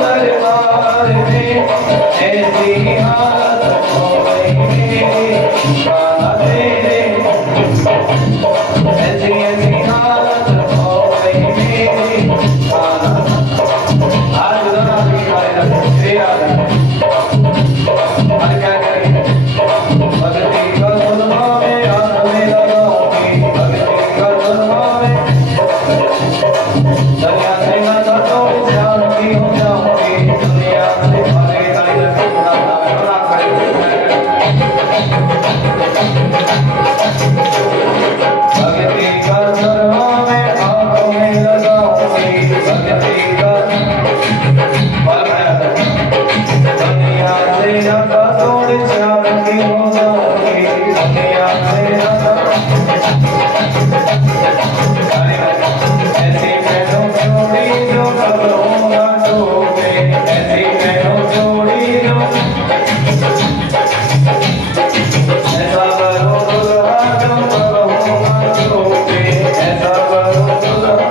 दरबार में ऐसी हालत हो गई मेरी तेरे ऐसी ऐसी हालत हो गई मेरी आज दोनों की और क्या करें भक्ति का धुनवा में हाथ में लगाऊंगी भक्ति का धुनवा में दुनिया से मैं तो शांति हो जाऊंगी दुनिया से भागे ताली लगे बड़ा भक्ति का धुनवा में हाथों में लगाऊंगी भक्ति का दुनिया से जाता थोड़ी शांति हो जाऊंगी दुनिया से जाता ऐसी मैनों जोड़ी जो कब्रों ना डूबे ऐसी मैनों जोड़ी जो ऐसा करो दुल्हा जो कब्रों ना डूबे ऐसा करो दुल्हा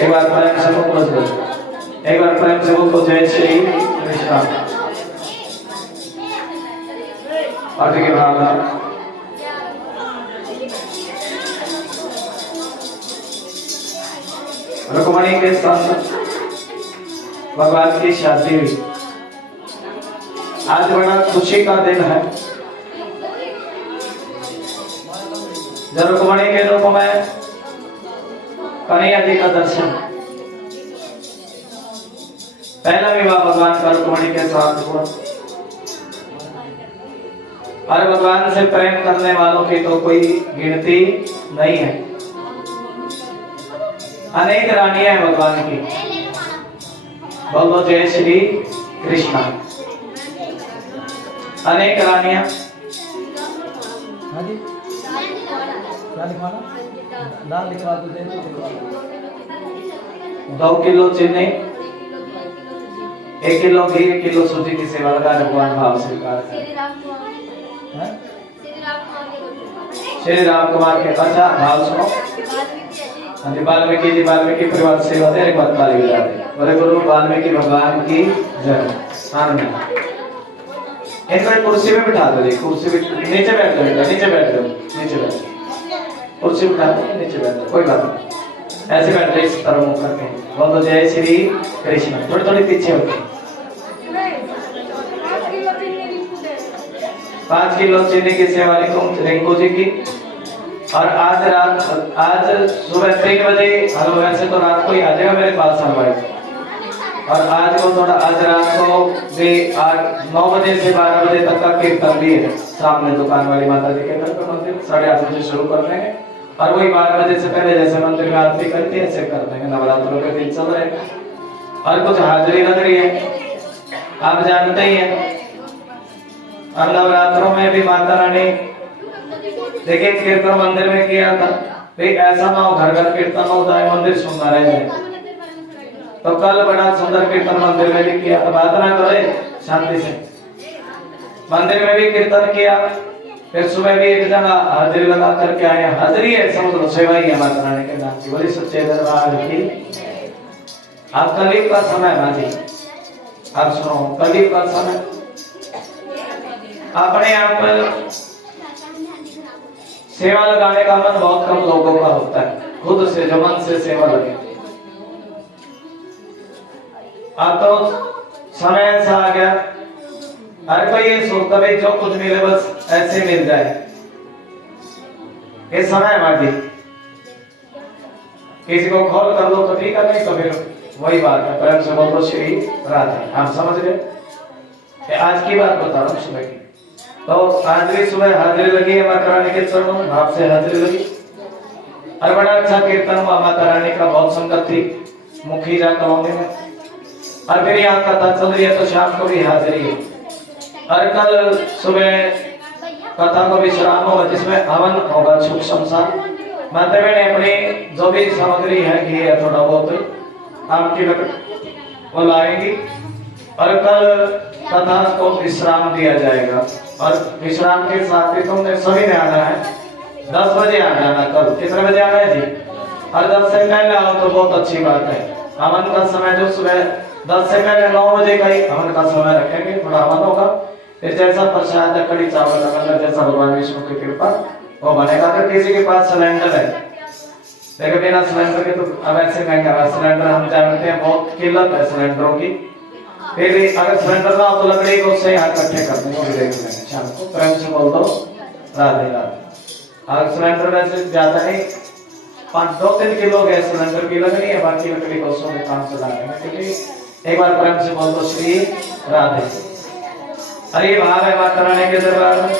एक बार प्रेम से बोलो एक बार प्रेम से बोलो जय श्री कृष्ण आगे के भाव में रुक्मणी के साथ भगवान की शादी हुई आज बड़ा खुशी का दिन है जब रुक्मणी के रूप में कन्हैया जी का दर्शन पहला विवाह भगवान का रुक्मणी के साथ हुआ और भगवान से प्रेम करने वालों की तो कोई गिनती नहीं है अनेक रानियां हैं भगवान की बोलो जय श्री कृष्ण अनेक रानियां लाल लिखवा दो दे 2 किलो चीनी 1 किलो घी 1 किलो सूजी की सेवा लगा भगवान भाव स्वीकार करें श्री राम कुमार के अच्छा भाव सुनो वाल्मीकि जी वाल्मीकि परिवार सेवा दे एक बार ताली बजा दे बोले गुरु वाल्मीकि भगवान की जय आनंद एक कुर्सी में बिठा दो कुर्सी पे नीचे बैठ जाओ नीचे बैठ जाओ नीचे बैठ कुर्सी बिठा दो नीचे बैठ जाओ कोई बात नहीं ऐसे बैठ जाओ इस तरह मुंह करके बोलो जय श्री कृष्ण थोड़ी थोड़ी पीछे होके 5 किलो चीनी की सेवा रिंकू जी की और आज सुबह 3 बजे हलवा वैसे तो रात को ही आ जाएगा मेरे पास हलवाई और आज को थोड़ा आज रात को भी 9 बजे से 12 बजे तक का कीर्तन भी है सामने दुकान वाली माता जी के घर पर मंदिर 8:30 बजे शुरू कर देंगे और वही 12 बजे से पहले जैसे मंदिर में आरती करती है ऐसे कर देंगे नवरात्रों के दिन चल रहे और कुछ हाजिरी लग रही है आप जानते ही हैं और नवरात्रों में भी माता रानी देखिए कीर्तन मंदिर में किया था, भाई ऐसा ना हो घर घर कीर्तन होता है मंदिर सुंदर रह जाए। तो कल बड़ा सुंदर कीर्तन मंदिर में भी किया, तो बात ना करे शांति से, मंदिर में भी कीर्तन किया। फिर सुबह भी एक जगह हाजिरी लगा करके आए, हाजिरी है समझ लो सेवा ही है माता रानी के नाम की, बड़ी सच्चे दरबार की। आप कलयुग का समय भाजी, आप सुनो कलयुग का समय, अपने आप सेवा लगाने का मन बहुत कम लोगों का होता है, खुद से जो मन से सेवा लगे। अब तो समय ऐसा आ गया, हर कोई ये सोचता भाई जो कुछ मिले बस ऐसे मिल जाए, ये समय हमारी, किसी को कॉल कर लो तो ठीक है, नहीं तो फिर वही बात है, प्रेम से बोल दो श्री राधे। आप समझ गए? आज की बात बता रहा हूँ सुबह की। तो आज भी सुबह हाजिरी लगी है माता रानी के चरणों में, भाव से हाजिरी लगी और बड़ा अच्छा कीर्तन हुआ माता रानी का, बहुत संगत थी मुखी जा कॉलोनी में। और फिर यहाँ कथा चल रही है तो शाम को भी हाजिरी है। और कल सुबह कथा को विश्राम होगा जिसमें हवन होगा शुभ शमशान। माता ने अपनी जो भी सामग्री है घी है थोड़ा बहुत आम की लकड़ी वो लाएंगी और कल कथा को विश्राम दिया जाएगा। और विश्राम के साथ ही तुमने सभी ने आना है, 10 बजे आ जाना। कल कितने बजे आना है जी? और 10 से पहले आओ तो बहुत अच्छी बात है। हवन का समय जो सुबह 10 से पहले 9 बजे का ही हवन का समय रखेंगे, थोड़ा हवन होगा। फिर जैसा प्रसाद है कड़ी चावल लगाना, जैसा भगवान विष्णु की कृपा वो बनेगा। अगर किसी के पास सिलेंडर है, लेकिन बिना सिलेंडर के तो अब ऐसे महंगा सिलेंडर हम जानते हैं, बहुत किल्लत है सिलेंडरों की। फिर अगर सिलेंडर ना हो तो लकड़ी को उससे यहाँ इकट्ठे कर देंगे, देख लेंगे शाम को, प्रेम से बोल दो राधे राधे। अगर सिलेंडर वैसे ज्यादा नहीं, 2-3 किलो गैस सिलेंडर की लगनी है, बाकी लकड़ी को उसमें काम से ला देंगे। क्योंकि एक बार प्रेम से बोल दो श्री राधे। अरे भाव है माता रानी के दरबार में,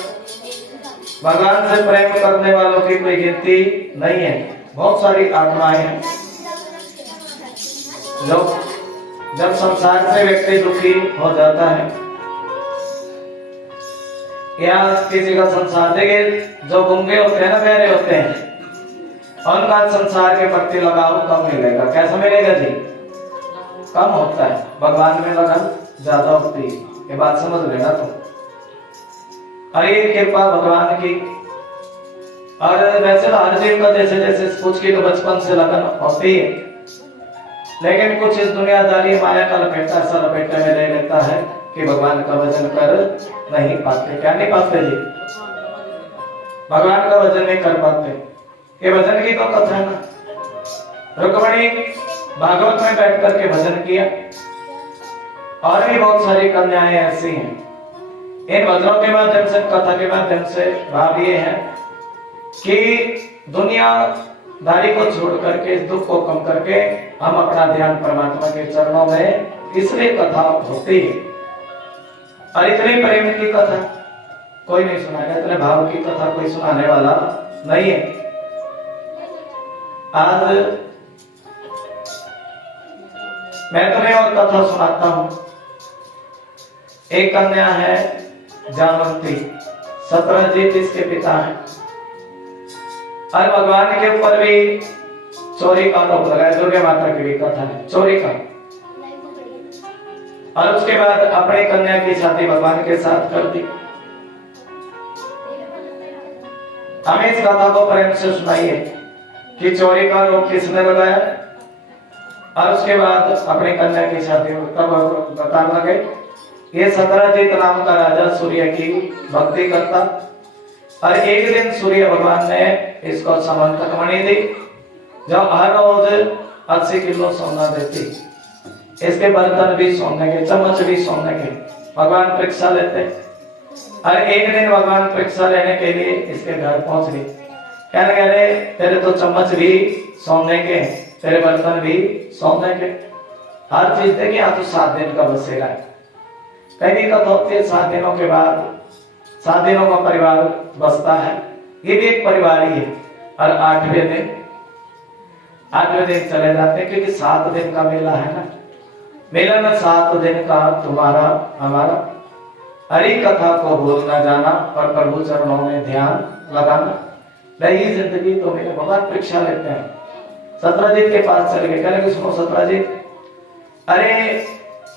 भगवान से प्रेम करने वालों की कोई गिनती नहीं है। बहुत सारी आत्माएं हैं जो जब संसार से व्यक्ति दुखी हो जाता है या किसी का संसार, देखिए जो गूंगे होते हैं ना, बहरे होते हैं, उनका संसार के प्रति लगाव कम मिलेगा। कैसा मिलेगा जी? कम होता है। भगवान में लगन ज्यादा होती है, ये बात समझ लेना तुम। अरे कृपा भगवान की। और वैसे तो हर जीव का जैसे जैसे कुछ की तो बचपन से लगन होती है, लेकिन कुछ इस दुनियादारी माया का लपेटा सा लपेटे में ले लेता है कि भगवान का भजन कर नहीं पाते। क्या नहीं पाते जी? भगवान का भजन नहीं कर पाते। ये भजन की तो कथा है ना, रुक्मणी भागवत में बैठ करके भजन किया। और भी बहुत सारी कन्याएं ऐसी हैं। इन भजनों के माध्यम से, कथा के माध्यम से भाव ये है कि दुनियादारी को छोड़ करके, इस दुख को कम करके हम अपना ध्यान परमात्मा के चरणों में, इसलिए कथा होती है। और इतने प्रेम की कथा कोई नहीं सुनाएगा, इतने भाव की कथा कोई सुनाने वाला नहीं है। आज मैं तुम्हें और कथा सुनाता हूं। एक कन्या है जानवंती, सत्रजीत इसके पिता हैं। और भगवान के ऊपर भी चोरी का आरोप लगाया, दुर्गा माता की भी कथा है चोरी का। और उसके बाद अपने कन्या की शादी भगवान के साथ कर दी। हमें इस कथा को प्रेम से सुनाइए कि चोरी का आरोप किसने लगाया और उसके बाद अपनी कन्या की शादी तब बताने लगे। ये सत्रजीत नाम का राजा सूर्य की भक्ति करता और एक दिन सूर्य भगवान ने इसको समंतक मणि दी जो हर रोज 80 किलो सोना देती। इसके बर्तन भी सोने के, चम्मच भी सोने के। भगवान परीक्षा लेते और एक दिन भगवान परीक्षा लेने के लिए इसके घर पहुंच गए। कहने लगे तेरे तो चम्मच भी सोने के, तेरे बर्तन भी सोने के, हर चीज देखिए। यहाँ तो 7 दिन का बसेरा है। कहीं दिक्कत होती है 7 दिनों के बाद, 7 दिनों का परिवार बसता है, ये भी एक परिवार ही है। और 8वें दिन चले जाते हैं क्योंकि 7 दिन का मेला है ना। मेला में 7 दिन का तुम्हारा हमारा। हरि कथा को भूल न जाना और प्रभु चरणों में ध्यान लगाना। रही जिंदगी तो मेरे भगवान परीक्षा लेते हैं। सत्राजित के पास चले गए, कहने सुनो सत्राजित, अरे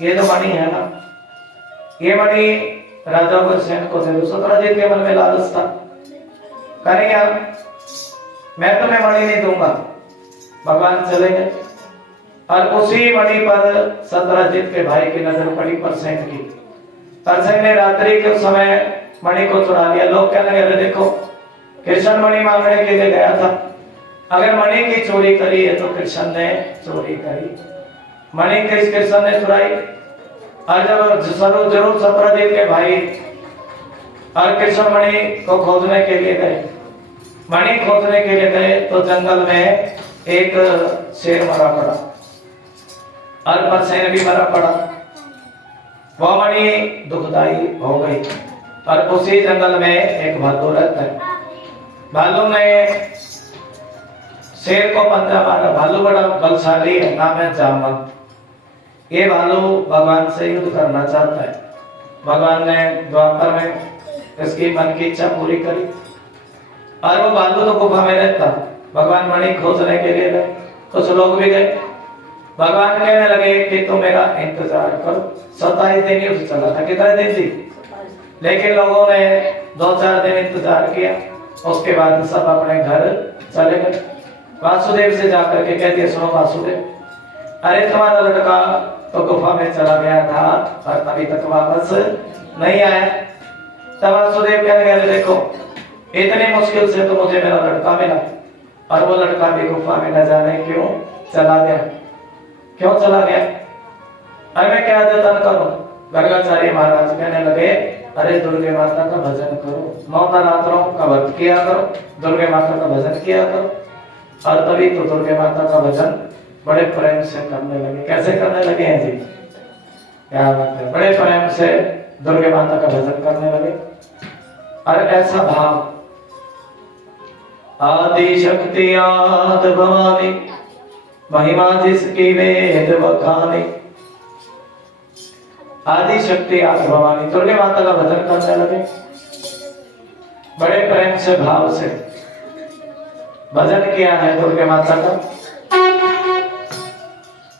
ये जो मणि है ना, ये मणि राजा उग्रसेन को दे दो। सत्राजित के मन में लालच था, करें यार मैं तुम्हें मणि नहीं दूंगा। भगवान चले गए और उसी मणि पर सत्राजित के भाई की नजर पड़ी परसेन की। परसेन ने रात्रि के समय मणि को चुरा लिया। लोग कहने लगे देखो कृष्ण मणि मांगने के लिए गया था, अगर मणि की चोरी करी है तो कृष्ण ने चोरी करी। मणि कृष्ण ने चुराई। और जब जरूर सत्राजित के भाई और कृष्ण मणि को खोजने के लिए गए, मणि खोजने के लिए गए तो जंगल में एक शेर मरा पड़ा और परसेन भी मरा पड़ा। वह मणि दुखदाई हो गई और उसी जंगल में एक भालू रहता है। भालू ने शेर को पंजा मारा। भालू बड़ा बलशाली है, नाम है जामवंत। ये भालू भगवान से युद्ध करना चाहता है। भगवान ने द्वापर में इसकी मन की इच्छा पूरी करी और वो भालू तो गुफा में रहता। भगवान मणि खोजने के लिए गए, कुछ लोग भी गए। भगवान कहने लगे कि तुम मेरा इंतजार करो। 27 दिन युद्ध चला था, कितने दिन थी, लेकिन लोगों ने 2-4 दिन इंतजार किया। उसके बाद सब अपने घर चले गए। वासुदेव से जाकर के कह दिया सुनो वासुदेव, अरे तुम्हारा लड़का तो गुफा में चला गया था और अभी तक वापस नहीं आया। तब वासुदेव कहने लगे देखो इतनी मुश्किल से तो मुझे मेरा लड़का मिला और वो लड़का भी गुफा में न जाने क्यों चला गया। क्यों चला गया? अरे मैं क्या जतन करूं? गर्गाचार्य महाराज कहने लगे अरे दुर्गे माता का भजन करो, 9 नवरात्रों का व्रत किया करो, दुर्गे माता का भजन किया करो। और तभी तो दुर्गे माता का भजन बड़े प्रेम से करने लगे। कैसे करने लगे हैं जी? क्या बात है, बड़े प्रेम से दुर्गे माता का भजन करने लगे। और ऐसा भाव, आदि शक्ति आद भवानी, महिमा जिसकी वेद बखानी। आदि शक्ति आद भवानी, दुर्गे माता का भजन करने लगे। बड़े प्रेम से भाव से भजन किया है दुर्गे माता का।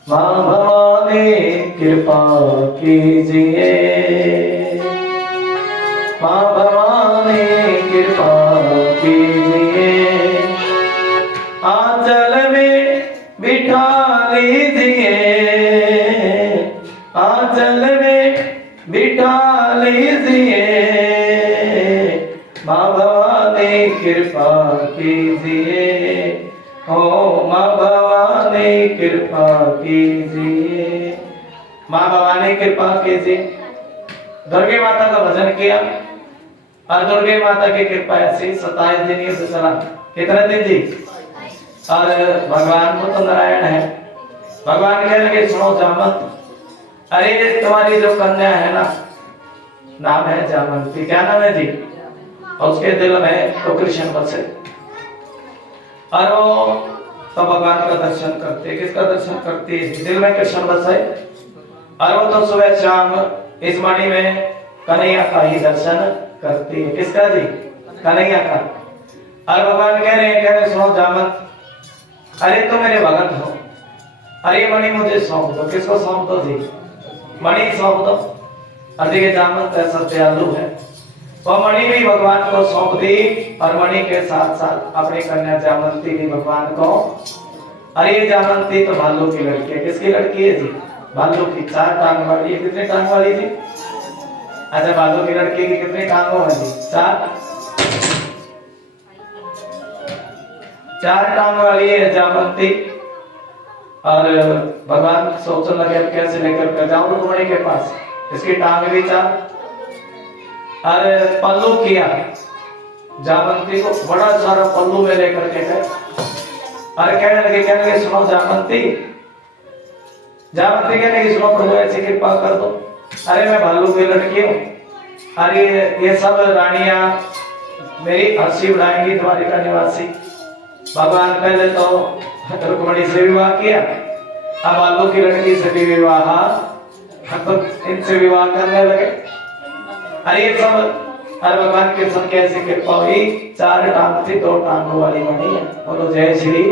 मां भवानी कृपा कीजिए, मां भवानी कृपा कीजिए, आंचल में बिठा लीजिए, आंचल में बिठा लीजिए, मां भवानी कृपा कीजिए, ओ मां भवानी कृपा कीजिए, मां भवानी कृपा कीजिए। दुर्गे माता का भजन किया और दुर्गे माता की कृपा ऐसी 27 दिन युद्ध चला। कितने दिन जी? और भगवान को तो नारायण है। भगवान कहने लगे सुनो जामवंत, अरे तुम्हारी जो कन्या है ना, नाम है जामवंती। क्या नाम है जी? और उसके दिल में तो कृष्ण बसे और वो तो भगवान का दर्शन करते। किसका दर्शन करती है? दिल में कृष्ण बसे और वो तो सुबह शाम इस मणि में कन्हैया का ही दर्शन करती है। किसका जी? कन्हैया का। और भगवान कह रहे सुनो जामवंत, अरे तुम मेरे भगत हो, अरे मणि मुझे सौंप दो। किसको सौंप दो जी? मणि सौंप दो। अधिक जामवंत ऐसा दयालु है, वो मणि भी भगवान को सौंप दी और मणि के साथ साथ अपनी कन्या जामवंती भी भगवान को। अरे जामवंती तो भालू की लड़की है। किसकी लड़की है जी? भालू की। 4 टांग वाली है। कितनी टांग वाली जी? अच्छा, भालू की लड़की की कितनी टांगों वाली? 4 टांग वाली है जामवंती। और भगवान सोचने लगे कैसे लेकर जाऊं रुक्मिणी के पास, इसकी टांग भी 4। अरे पल्लू किया, जामवंती को बड़ा सारा पल्लू में लेकर के गए। अरे कहने लगे सुनो जामवंती, जामवंती कहने लगी सुनो प्रभु ऐसी कृपा कर दो। अरे मैं भालू की लड़की हूँ, अरे ये सब रानियां मेरी हंसी उड़ाएंगी द्वारिका निवासी। भगवान पहले तो रुक्मिणी से विवाह किया, अब भालू की लड़की से भी विवाह, तो इनसे विवाह करने लगे। अरे ये सब हर भगवान के संग कैसे कृपा हुई, 4 टांग थी 2 टांगों वाली बनी है। बोलो जय श्री।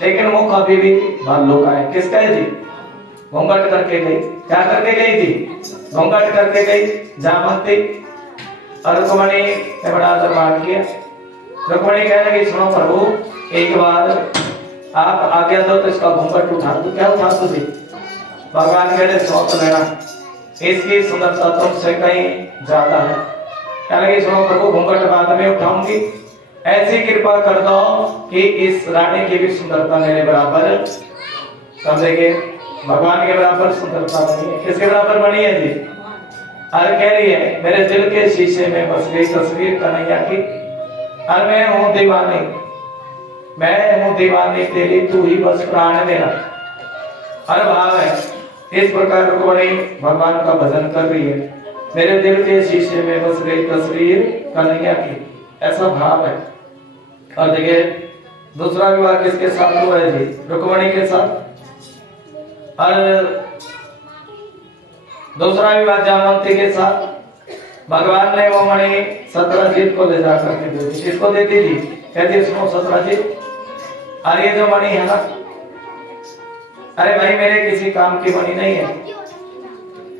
लेकिन मुख अभी भी भालू का है। किसका है जी? घूंघट करके गई। क्या करके गई थी? घूंघट करके गई जामवंती। और रुक्मणी ने बड़ा दरबार किया। रुक्मणी कहने लगी सुनो प्रभु, एक बार आप आज्ञा दो तो इसका घूंघट उठा दो। क्या उठा दो जी? भगवान कह रहे सौंप लेना, इसकी सुंदरता तुमसे कहीं ज्यादा है। क्या लगी सुनो प्रभु, घूंघट बाद में उठाऊंगी, ऐसी कृपा कर दो कि इस रानी की भी सुंदरता मेरे बराबर कर देंगे। भगवान के बराबर सुंदरता बनी है। किसके बराबर बनी है जी? अरे कह रही है मेरे दिल के शीशे में बस गई तस्वीर कन्हैया की। अरे मैं हूं दीवानी, मैं हूं दीवानी तेरी, तू ही बस प्राण मेरा। हर भाव है। इस प्रकार रुक्मणी भगवान का भजन कर रही है। मेरे दिल के शीशे में बस गई तस्वीर कन्हैया की, ऐसा भाव है। और देखिए दूसरा विवाह किसके साथ हुआ है जी? रुक्मणी के साथ। और दूसरा विवाह जामवंती के साथ। भगवान ने वो मणि सत्यजीत को ले जाकर के दी। किसको देती थी? कहती सुनो सत्यजीत, अरे ये जो मणि है ना, अरे भाई मेरे किसी काम की मणि नहीं है,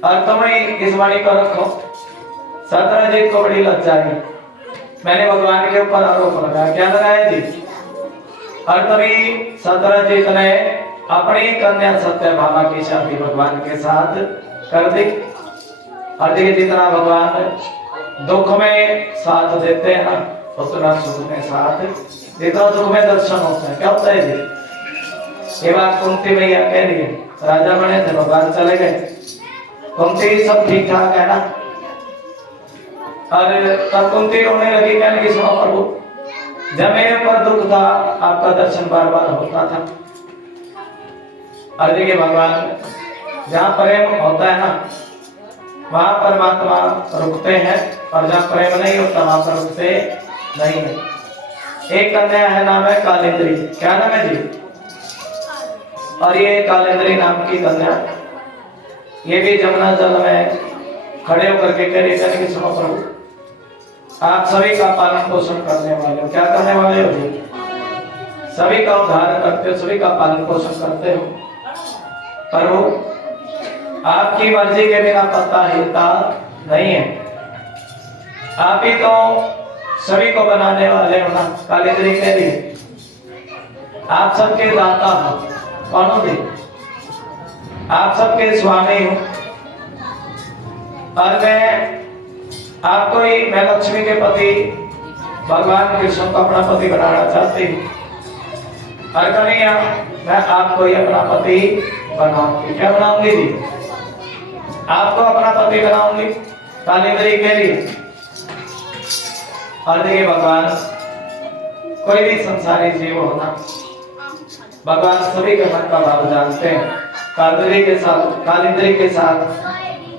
और तुम ही इस मणि को रखो। सत्यजीत को बड़ी लज्जा आई। मैंने भगवान के ऊपर आरोप लगाया। क्या लगाया जी? और तभी सत्यजीत ने अपनी कन्या सत्यभामा की शादी भगवान के साथ कर दी। और देखिए जितना भगवान दुख में साथ देते हैं ना, उतना सुख में साथ, जितना दुख में दर्शन होता है। क्या होता है जी? ये बात कुंती मैया कह रही है, राजा बने थे, भगवान चले गए, कुंती सब ठीक ठाक है ना। और तब कुंती रोने लगी, कहने लगी सुनो प्रभु, जब मेरे ऊपर दुख था आपका दर्शन बार बार होता था। और देखिए भगवान जहाँ प्रेम होता है ना, वहां परमात्मा रुकते हैं, और जहाँ प्रेम नहीं होता वहां पर रुकते नहीं है। एक कन्या है, नाम है कालिंद्री। क्या नाम है जी? और ये कालिंद्री नाम की कन्या, ये भी जमुना जल में खड़े होकर के कह रही है कि सुनो प्रभु, आप सभी का पालन पोषण करने वाले हो। क्या करने वाले हो जी? सभी का उद्धार करते हो, सभी का पालन पोषण करते हो। प्रभु आपकी मर्जी के बिना पत्ता हिलता नहीं है। आप ही तो सभी को बनाने वाले हो ना। कालिंद्री कह रही है आप सबके दाता हो। कौन हो जी? आप सबके स्वामी हो। और मैं लक्ष्मी के पति भगवान कृष्ण को अपना पति बनाना चाहती हूँ। और कन्हैया मैं आपको ही अपना पति बनाऊंगी। क्या बनाऊंगी जी? आपको अपना पति बनाऊंगी। कालिंद्री कह रही है। और देखिए भगवान कोई भी संसारी जीव होना, भगवान सभी के मन का भाव जानते हैं। कालिंद्री के साथ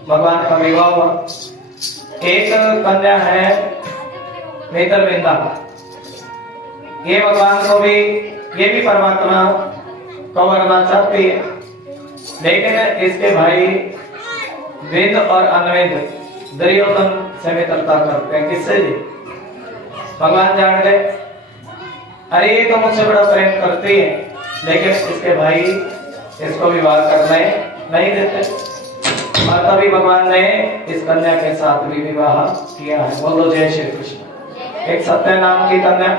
भगवान का विवाह हुआ। एक कन्या है नेत्रविंदा। ये भगवान को भी, ये भी परमात्मा को वरना चाहती है, लेकिन इसके भाई वेद और अनवेद दुर्योधन से मित्रता करते हैं। किससे जी? भगवान जान गए, अरे ये तो मुझसे बड़ा प्रेम करती है, लेकिन इसके भाई इसको विवाह करने नहीं देते। और तभी भगवान ने इस कन्या के साथ भी विवाह किया है। बोलो जय श्री कृष्ण। एक सत्य नाम की कन्या,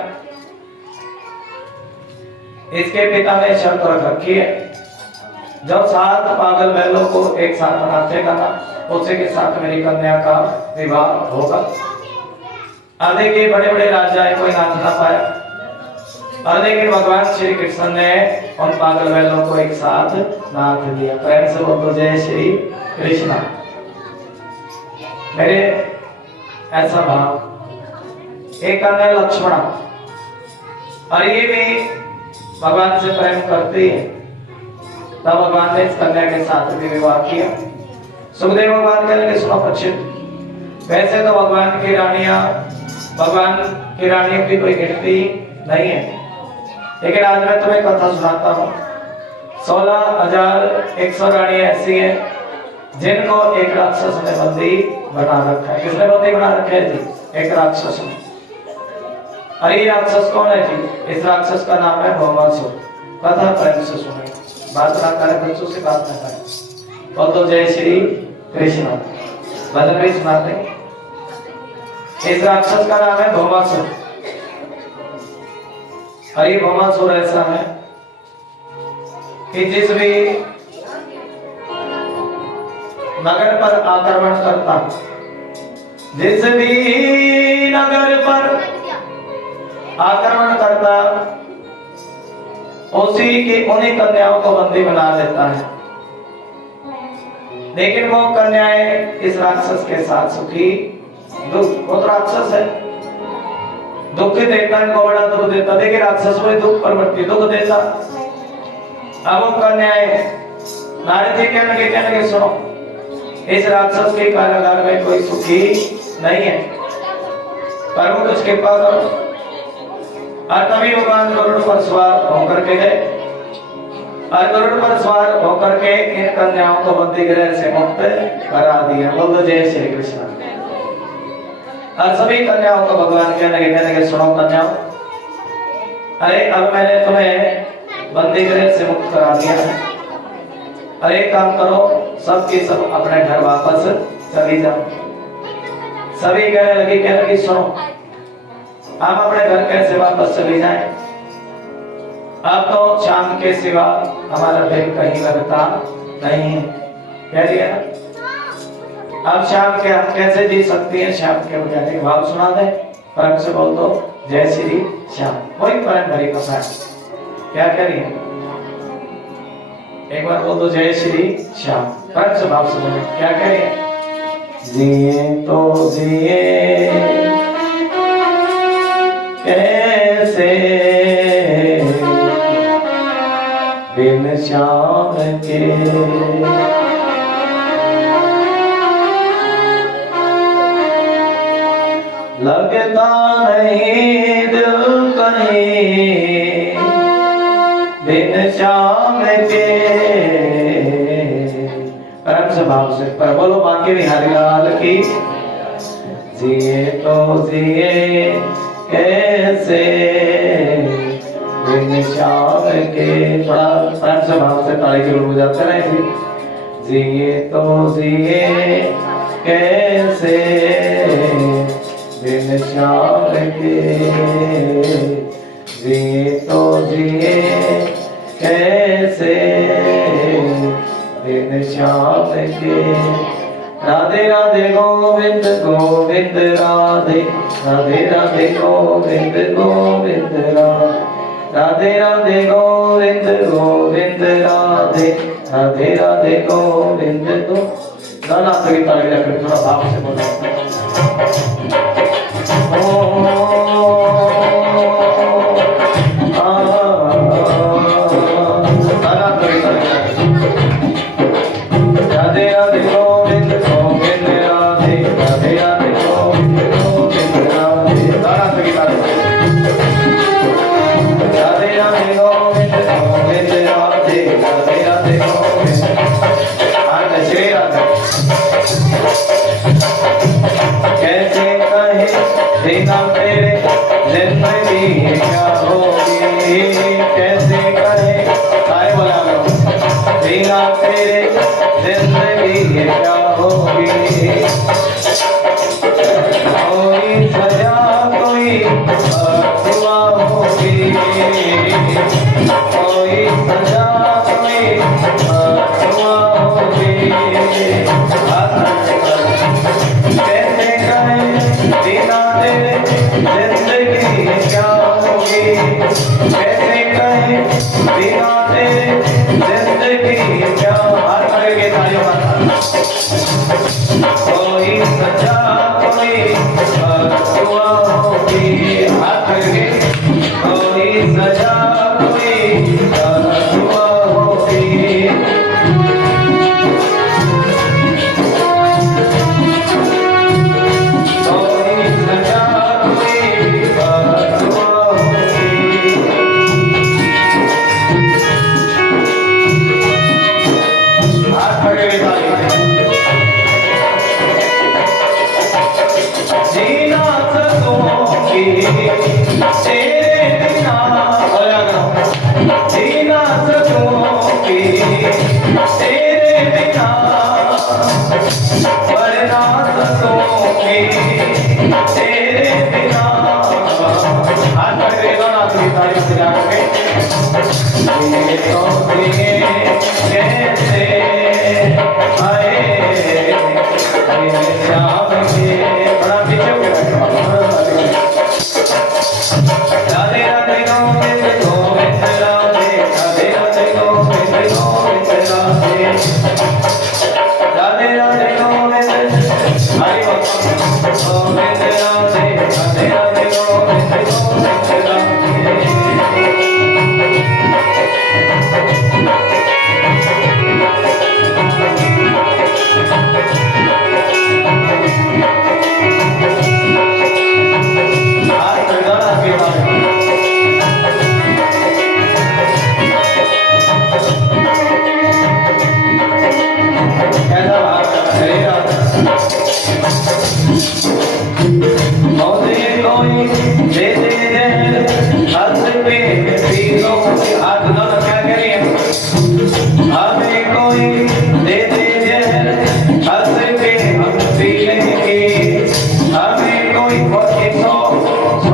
इसके पिता ने शर्त रख रखी है, जब 7 पागल बैलों को एक साथ नाचेगा ना, उसी के साथ मेरी कन्या का विवाह होगा। आधे के बड़े बड़े राजा कोई नाच ना पाया, और लेकिन भगवान श्री कृष्ण ने उन पागल बैलों को एक साथ नाच दिया। प्रेम से बोलो जय श्री कृष्ण। मेरे ऐसा भाव। एक कन्या लक्ष्मणा, और ये भी भगवान से प्रेम करती है। तब भगवान ने इस कन्या के साथ भी विवाह किया। सुखदेव भगवान कहने सुनो परीक्षित, वैसे तो भगवान की रानियों की कोई गिनती नहीं है, लेकिन आज मैं तुम्हें कथा सुनाता हूँ। 16,100 रानियां ऐसी हैं जिनको एक राक्षस ने बंदी बना रखा है। किसने बंदी बना रखा है जी? एक राक्षस ने। अरे राक्षस कौन है जी? इस राक्षस का नाम है भौमासुर। कथा प्रेम से सुने, बात ना करें, बच्चों से बात ना करें। बोल तो जय श्री कृष्ण। भजन भी सुनाते हैं। इस राक्षस का नाम है भौमासुर। अरे भौमासुर ऐसा है कि जिस भी नगर पर आक्रमण करता, जिस भी नगर पर आक्रमण करता, उसी की उन्हीं कन्याओं को बंदी बना देता है। लेकिन वो कन्याएं इस राक्षस के साथ सुखी, दुख, वो तो राक्षस है, दुख देता, इनको बड़ा दुख देता। देखिए राक्षस में दुख प्रवृत्ति, दुख देता। अब वो कन्याएं नारद जी कहने लगे सुनो, इस राक्षस के कारागार में कोई सुखी नहीं है, पर वो कुछ कृपा करो। और तभी भगवान गरुड़ पर सवार होकर के गए, और गरुड़ पर सवार होकर के इन कन्याओं को बंदी गृह से मुक्त करा दिया। बोलो जय श्री कृष्ण। और सभी कन्याओं को भगवान कहने लगे सुनो कन्याओं, अरे अब मैंने तुम्हें बंदी गृह से मुक्त करा दिया है, अरे काम करो, सबके सब अपने घर वापस चली जाओ। सभी कहने लगी सुनो, हम अपने घर कैसे वापस चले जाएं? अब तो शाम के सिवा हमारा दिल कहीं लगता नहीं है, कह दिया ना। अब शाम के हम कैसे जी सकती हैं? शाम के बजाय भाव सुना दे, परम से बोल दो जय श्री श्याम। वही परम भरी कथा है। क्या कह रही है? एक बार बोल दो जय श्री श्याम, परम से भाव सुनो। क्या कह रही है? जिए तो जिए कैसे बिन श्याम के, लगता नहीं दिल कहीं बिन श्याम के। परम से भाव से पर बोलो बाकी बिहारी लाल की। जिए तो जिए कैसे बिन श्याम के। थोड़ा परम से भाव से ताली के लोग जाते रहेंगे। जिए तो जिए कैसे बिन श्याम के, जिए तो जिए कैसे बिन श्याम के। राधे राधे गोविंद गोविंद राधे, राधे राधे गोविंद गोविंद राधे, राधे राधे गोविंद गोविंद राधे, राधे राधे गोविंद गो। गाना सभी ताली लगा थोड़ा भाव से बोलो। राधे राधे गोविंद गोविंद राधे, राधे राधे गोविंद गोविंद राधे, गाना सभी ताली। राधे राधे गोविंद गोविंद राधे, राधे राधे गोविंद। आगे श्री राधे। कैसे कहे बिना तेरे जिंदगी क्या होगी, कैसे कहे आए बोला लो, बिना तेरे जिंदगी क्या होगी। कोई सजा कोई दुआ होगी, कोई सजा कोई दुआ होगी। कैसे कहे बिना तेरे जिंदगी क्या होगी। तेरे बिना जीना सकूंगी, तेरे बिना मरना सकूंगी, तेरे बिना। हाथ पकड़ेगा ना तो तारीफ सजा के ये तो दिए कैसे आए मेरे श्याम के। बड़ा पीछे हो गया राधे राधे गोविंद गोविंद राधे, राधे राधे गोविंद गोविंद राधे, राधे राधे गोविंद हरि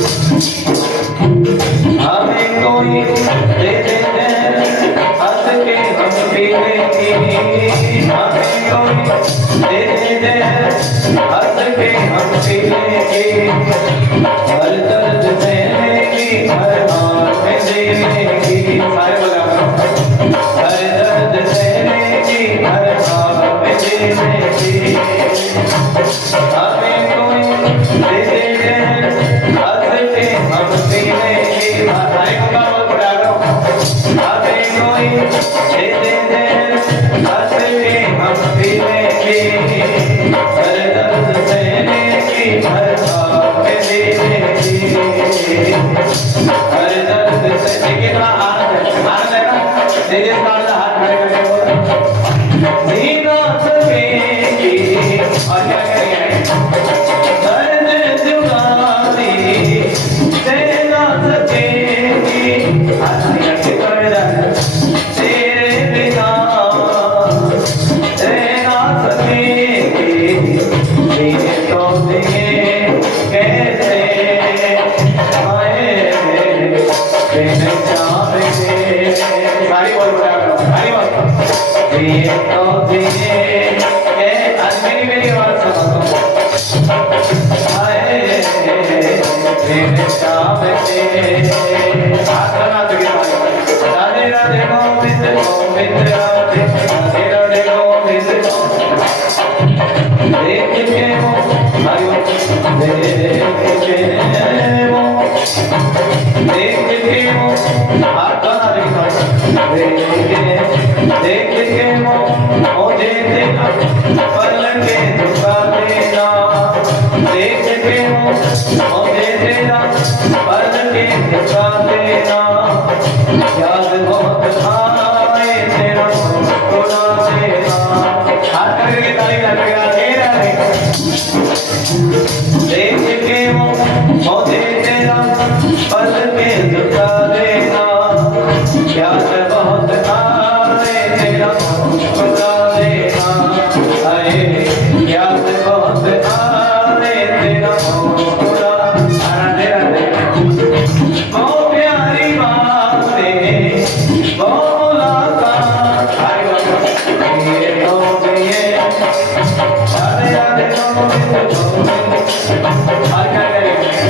गोविंद राधे, राधे राधे गोविंद गोविंद राधे।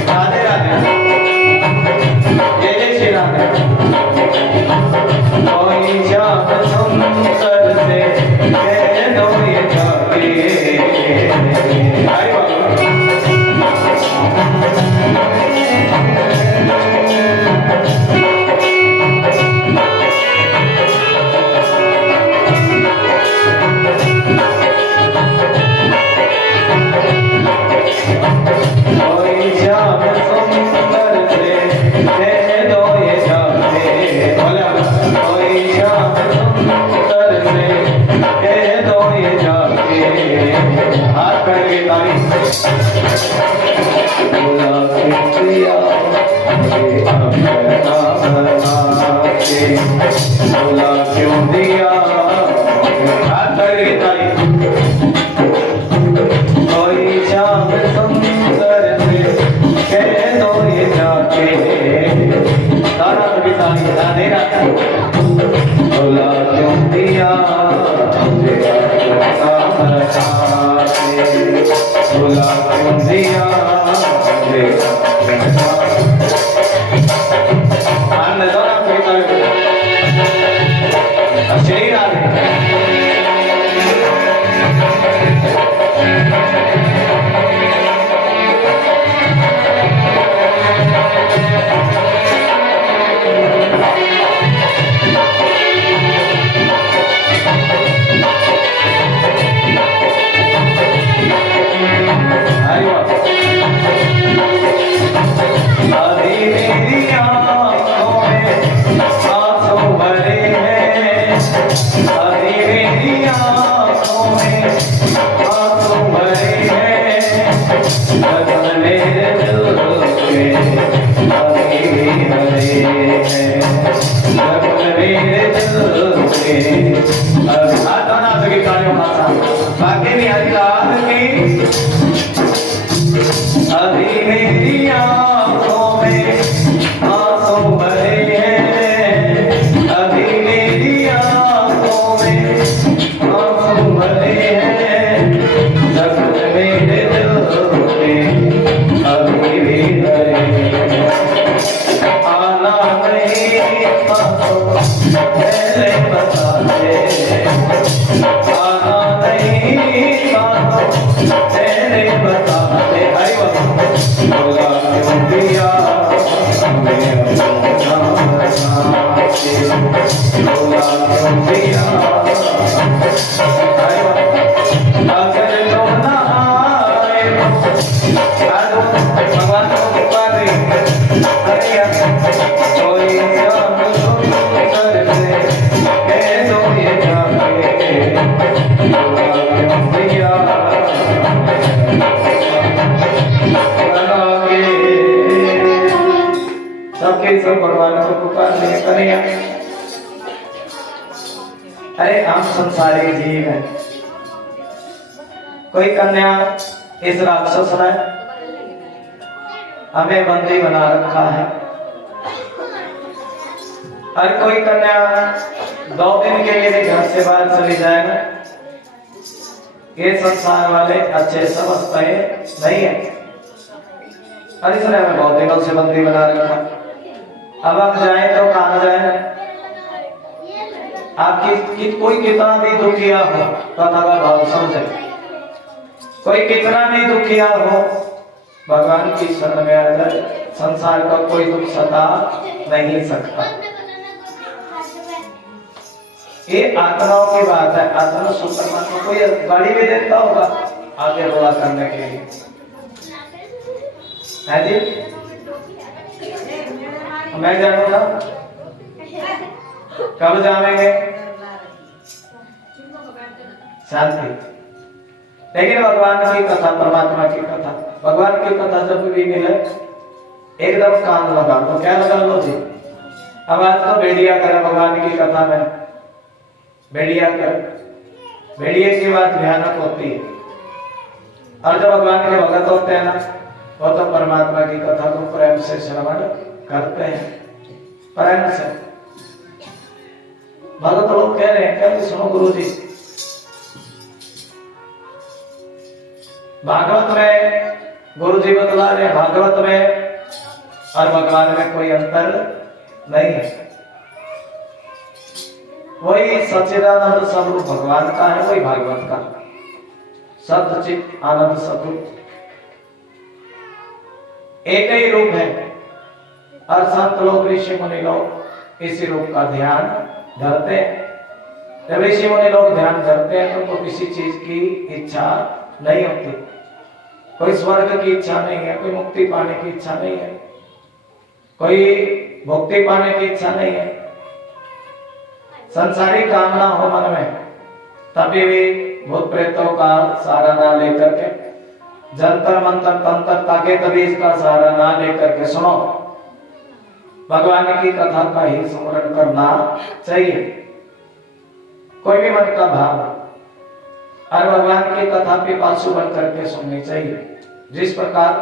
राधे आनंद दो ना श्री राधे। बाकी भी हरिलाल की अभी मेरी आंखों में आंसू भरे हैं, अभी मेरी आंखों में आंसू भरे हैं, जख्म मेरे दिल के अभी भी भरे हैं। आना नहीं था तो पहले बता दे, आना नहीं था तो तेरे बता दे। बोला दिया अगर तो ना आए भगवान को पुकारे, कोई कर दे दो ये जाके, दिया सबके सब भगवान को पुकारने कन्हैया। अरे हम संसारी जीव हैं, कोई कन्या इस राक्षस ने हमें बंदी बना रखा है, और कोई कन्या 2 दिन के लिए घर से बाहर चली जाएगा, ये संसार वाले अच्छे समझते नहीं है, और इसने हमें बहुत दिनों से बंदी बना रखा। अब हम जाए तो कहाँ जाए? आपकी कोई कितना भी दुखिया हो कथा का भाव समझे, कोई कितना भी दुखिया हो भगवान की शरण में आ जाए, संसार का कोई दुख सता नहीं सकता। ये आत्माओं की बात है। आत्मा सुपरमान को कोई गाड़ी भी देता होगा आगे रोड़ा करने के लिए, है जी? मैं जानूंगा कब जाएंगे शांति। लेकिन भगवान की कथा, परमात्मा की कथा, भगवान की कथा जब भी मिले एकदम कान लगा लो। क्या लगा लो जी? अब आज तो भेड़िया करे भगवान की कथा में, भेड़िया कर, भेड़िए की बात भयानक होती है, और जो भगवान के भगत होते हैं ना, वो तो परमात्मा की कथा को प्रेम से श्रवण करते हैं, प्रेम से। भगत लोग कह रहे हैं क्या? सुनो गुरु जी, भागवत में गुरु जी बतला रहे, भागवत में और भगवान में कोई अंतर नहीं है। वही सच्चिदानंद स्वरूप भगवान का है, वही भागवत का सच्चित आनंद स्वरूप एक ही रूप है, और संत लोग, ऋषि मुनि लोग इसी रूप का ध्यान धरते हैं। जब ऋषि मुनि लोग ध्यान धरते हैं तो उनको किसी चीज की इच्छा नहीं होती, कोई स्वर्ग की इच्छा नहीं है, कोई मुक्ति पाने की इच्छा नहीं है, कोई भक्ति पाने की इच्छा नहीं है। संसारी कामना हो मन में तभी भी भूत प्रेतों का सहारा ना लेकर के, जंतर मंतर तंत्र ताके तभी इसका सहारा ना लेकर के सुनो, भगवान की कथा का ही स्मरण करना चाहिए। कोई भी मन का भाव और भगवान की कथा पे पासु बन करके सुननी चाहिए। जिस प्रकार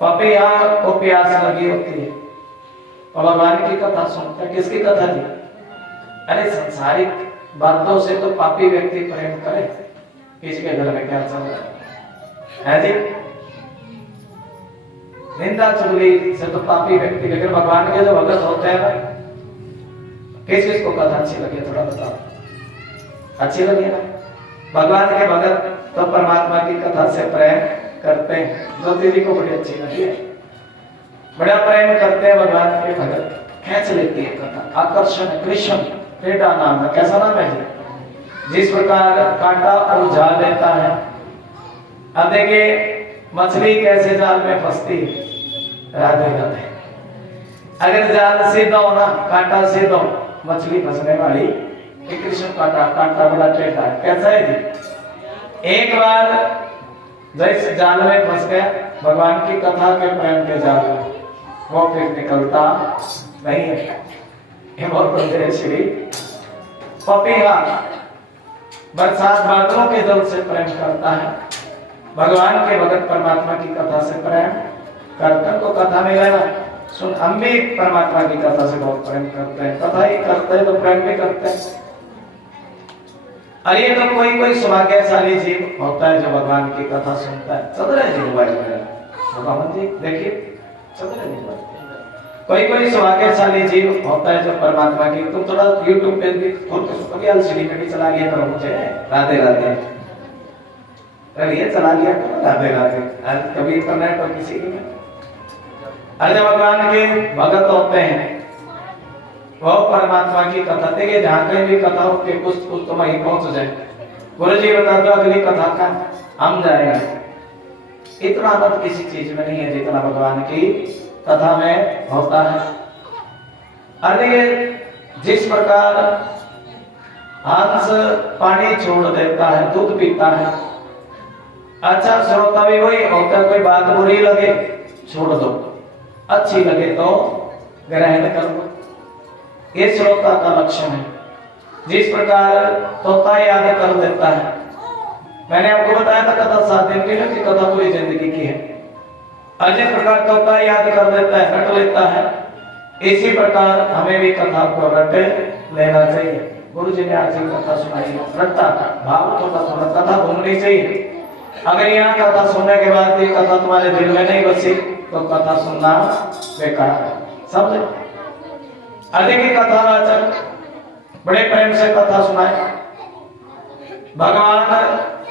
पपिया को प्यास लगी होती है और भगवान की कथा सुनता है, किसकी कथा जी? अरे संसारिक बातों से तो पापी व्यक्ति प्रेम करे, किसी के घर में क्या चल रहा है जी? निंदा चुगली से तो पापी व्यक्ति, लेकिन भगवान के जो भगत होते हैं ना, किस किस को कथा अच्छी लगी थोड़ा बताओ? अच्छी लगी ना? भगवान के भगत तो परमात्मा की कथा से प्रेम करते हैं। जो दीदी को बड़ी अच्छी लगी है, बड़ा प्रेम करते हैं भगवान के भगत, खेच लेती है कथा, आकर्षण, कृष्ण क्रीड़ा नाम है, कैसा नाम है जी? जिस प्रकार कांटा और जाल लेता है। अब देखिए मछली कैसे जाल में फंसती है, राधे राधे। अगर जाल सीधा हो ना, कांटा सीधा हो, मछली फंसने वाली। कृष्ण कांटा बड़ा टेढ़ा है, कैसा है जी? एक बार जैसे जाल में फंस गया भगवान की कथा के प्रेम के जाल में, वो फिर निकलता नहीं है। श्री पपीहा बरसात बादलों के जल से प्रेम करता है, भगवान के भगत परमात्मा की कथा से प्रेम करते। तो कथा में लेना सुन, हम भी परमात्मा की कथा से बहुत प्रेम करते हैं, कथा ही करते हैं तो प्रेम भी करते हैं। अरे तो कोई सौभाग्यशाली जीव होता है जो भगवान की कथा सुनता है। चल रहे जी मोबाइल में भगवान जी देखिए, चल रहे जी। कोई सौभाग्यशाली जीव होता है जो परमात्मा की, तुम थोड़ा YouTube पे भी एलसीडी में भी चला लिया करो मुझे, राधे राधे ये चला लिया करो, राधे राधे। कभी इंटरनेट और किसी की में, अरे भगवान के भगत होते हैं वो परमात्मा की कथा, देखिए जहाँ कहीं भी कथा हो के कुछ तो वहीं पहुंच जाए। गुरु जी बता दो अगली कथा का हम जाएंगे। इतना आनंद किसी चीज में नहीं है जितना भगवान की कथा में होता है। अरे जिस प्रकार हंस पानी छोड़ देता है, दूध पीता है, अच्छा श्रोता भी वही होता है, कोई बात बुरी लगे छोड़ दो, अच्छी लगे तो ग्रहण कर लो, ये श्रोता का लक्षण है। जिस प्रकार तोता याद कर देता है, मैंने आपको बताया था कथा 7 दिन की कथा पूरी जिंदगी की है। जिस प्रकार तोता याद कर देता है, रट लेता है, इसी प्रकार हमें भी कथा को रट लेना चाहिए। गुरु जी ने आज कथा सुनाई, रटता भाव थोड़ा कथा घूमनी चाहिए। अगर यहाँ कथा सुनने के बाद ये कथा तुम्हारे दिल में नहीं बसी तो कथा सुनना बेकार है, समझे? अधिक कथावाचक बड़े प्रेम से कथा सुनाए। भगवान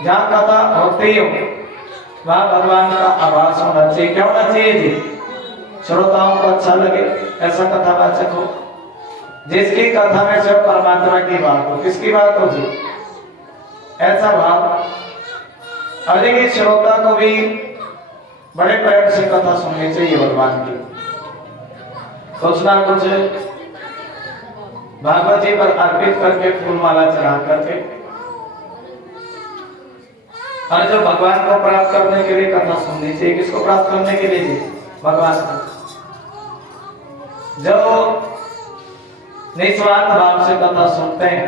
जहाँ कथा होती हो वहाँ भगवान का आभास होना चाहिए। क्या होना चाहिए जी? श्रोताओं को अच्छा लगे, ऐसा कथावाचक हो जिसकी कथा में सिर्फ परमात्मा की बात हो। किसकी बात हो जी? ऐसा भाव। अधिक श्रोता को भी बड़े प्रेम से कथा सुननी चाहिए भगवान की। सोचना कुछ भागवत जी पर अर्पित करके फूलमाला चढ़ा करके, और जो भगवान को प्राप्त करने के लिए कथा सुननी चाहिए। किसको प्राप्त करने के लिए? भगवान को। जो निस्वार्थ भाव से कथा सुनते हैं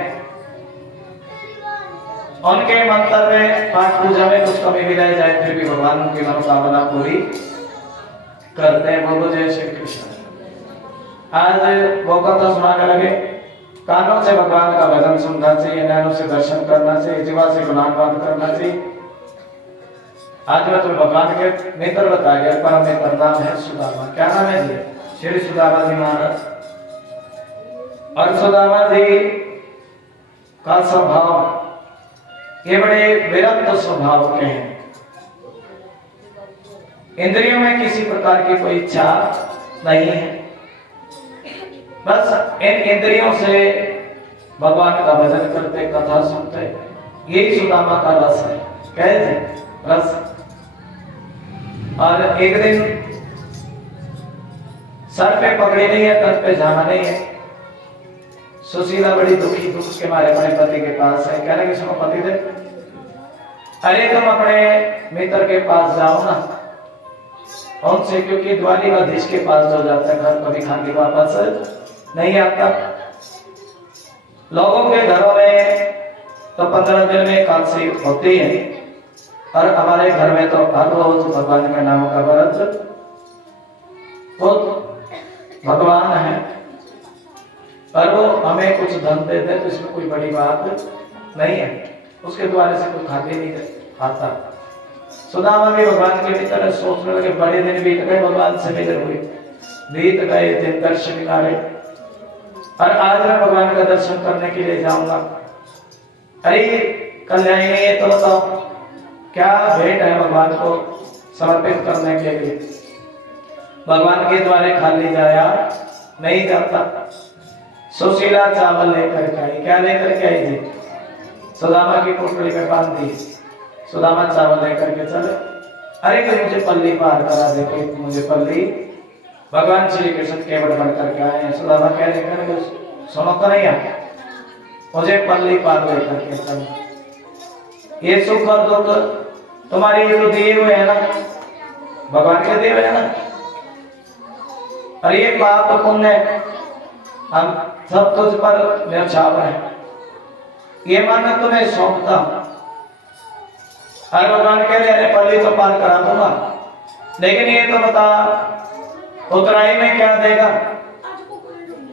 उनके मंत्र में पाठ पूजा में कुछ कमी भी रह जाए फिर भी भगवान उनकी मनोकामना पूरी करते हैं। बोलो जय श्री कृष्ण। आज वो कथा सुनाने लगे, कानों से भगवान का भजन सुनना चाहिए, नैनों से दर्शन करना चाहिए, जीवा से गुणानुवाद करना चाहिए। आज मैं तुम्हें भगवान के नेत्र बताया गया, परम नेत्र नाम है सुदामा। क्या नाम है जी? श्री सुदामा जी महाराज। और सुदामा जी का स्वभाव ये बड़े विरक्त स्वभाव के हैं। इंद्रियों में किसी प्रकार की कोई इच्छा नहीं है, बस इन इंद्रियों से भगवान का भजन करते, कथा सुनते, यही सुदामा का रस है। कहते रस। और एक दिन सर पे पगड़ी नहीं है, तन पे जाना नहीं है। सुशीला बड़ी दुखी, दुख के मारे अपने पति के पास है। कह रहे कि सुनो पति दे, अरे तुम अपने मित्र के पास जाओ ना उनसे, क्योंकि द्वारिकाधीश के पास जो जाता है घर कभी खाली वापस नहीं आता। लोगों के घरों में तो 15 दिन में एकादशी होती है, और हमारे घर में तो हर रोज भगवान के नाम का व्रत। वो भगवान है पर वो हमें कुछ धन देते तो इसमें कोई बड़ी बात नहीं है, उसके द्वारा से कोई खाते नहीं खाता। सुदामा भी भगवान के भीतर सोचने लगे, बड़े दिन बीत गए, भगवान से मिले हुए बीत गए दिन दर्शन काले, और आज मैं भगवान का दर्शन करने के लिए जाऊंगा। अरे कल्याणी ये तो बताओ क्या भेंट है भगवान को समर्पित करने के लिए। भगवान के द्वारे खाली जाया नहीं जाता। सुशीला चावल लेकर के आई। क्या लेकर के आई थी? सुदामा की पोटली में बांध दी। सुदामा चावल लेकर के चले। अरे कोई मुझे पल्ली पार करा दे, कोई मुझे पल्ली। भगवान श्री कृष्ण केवट बन करके आए हैं। सुदामा कह रहे सुनो तो नहीं है, मुझे पल्ली पार लेकर के चलो। ये सुख और दुख तुम्हारे जो दिए हुए है ना, भगवान के दिए हुए है ना, और ये पाप पुण्य हम सब तुझ पर न्यौछावर है, ये मानना तुम्हें सौंपता हूं। और भगवान कह रहे हैं पल्ली तो पार करा दूंगा, लेकिन ये तो बता उतराई में क्या देगा।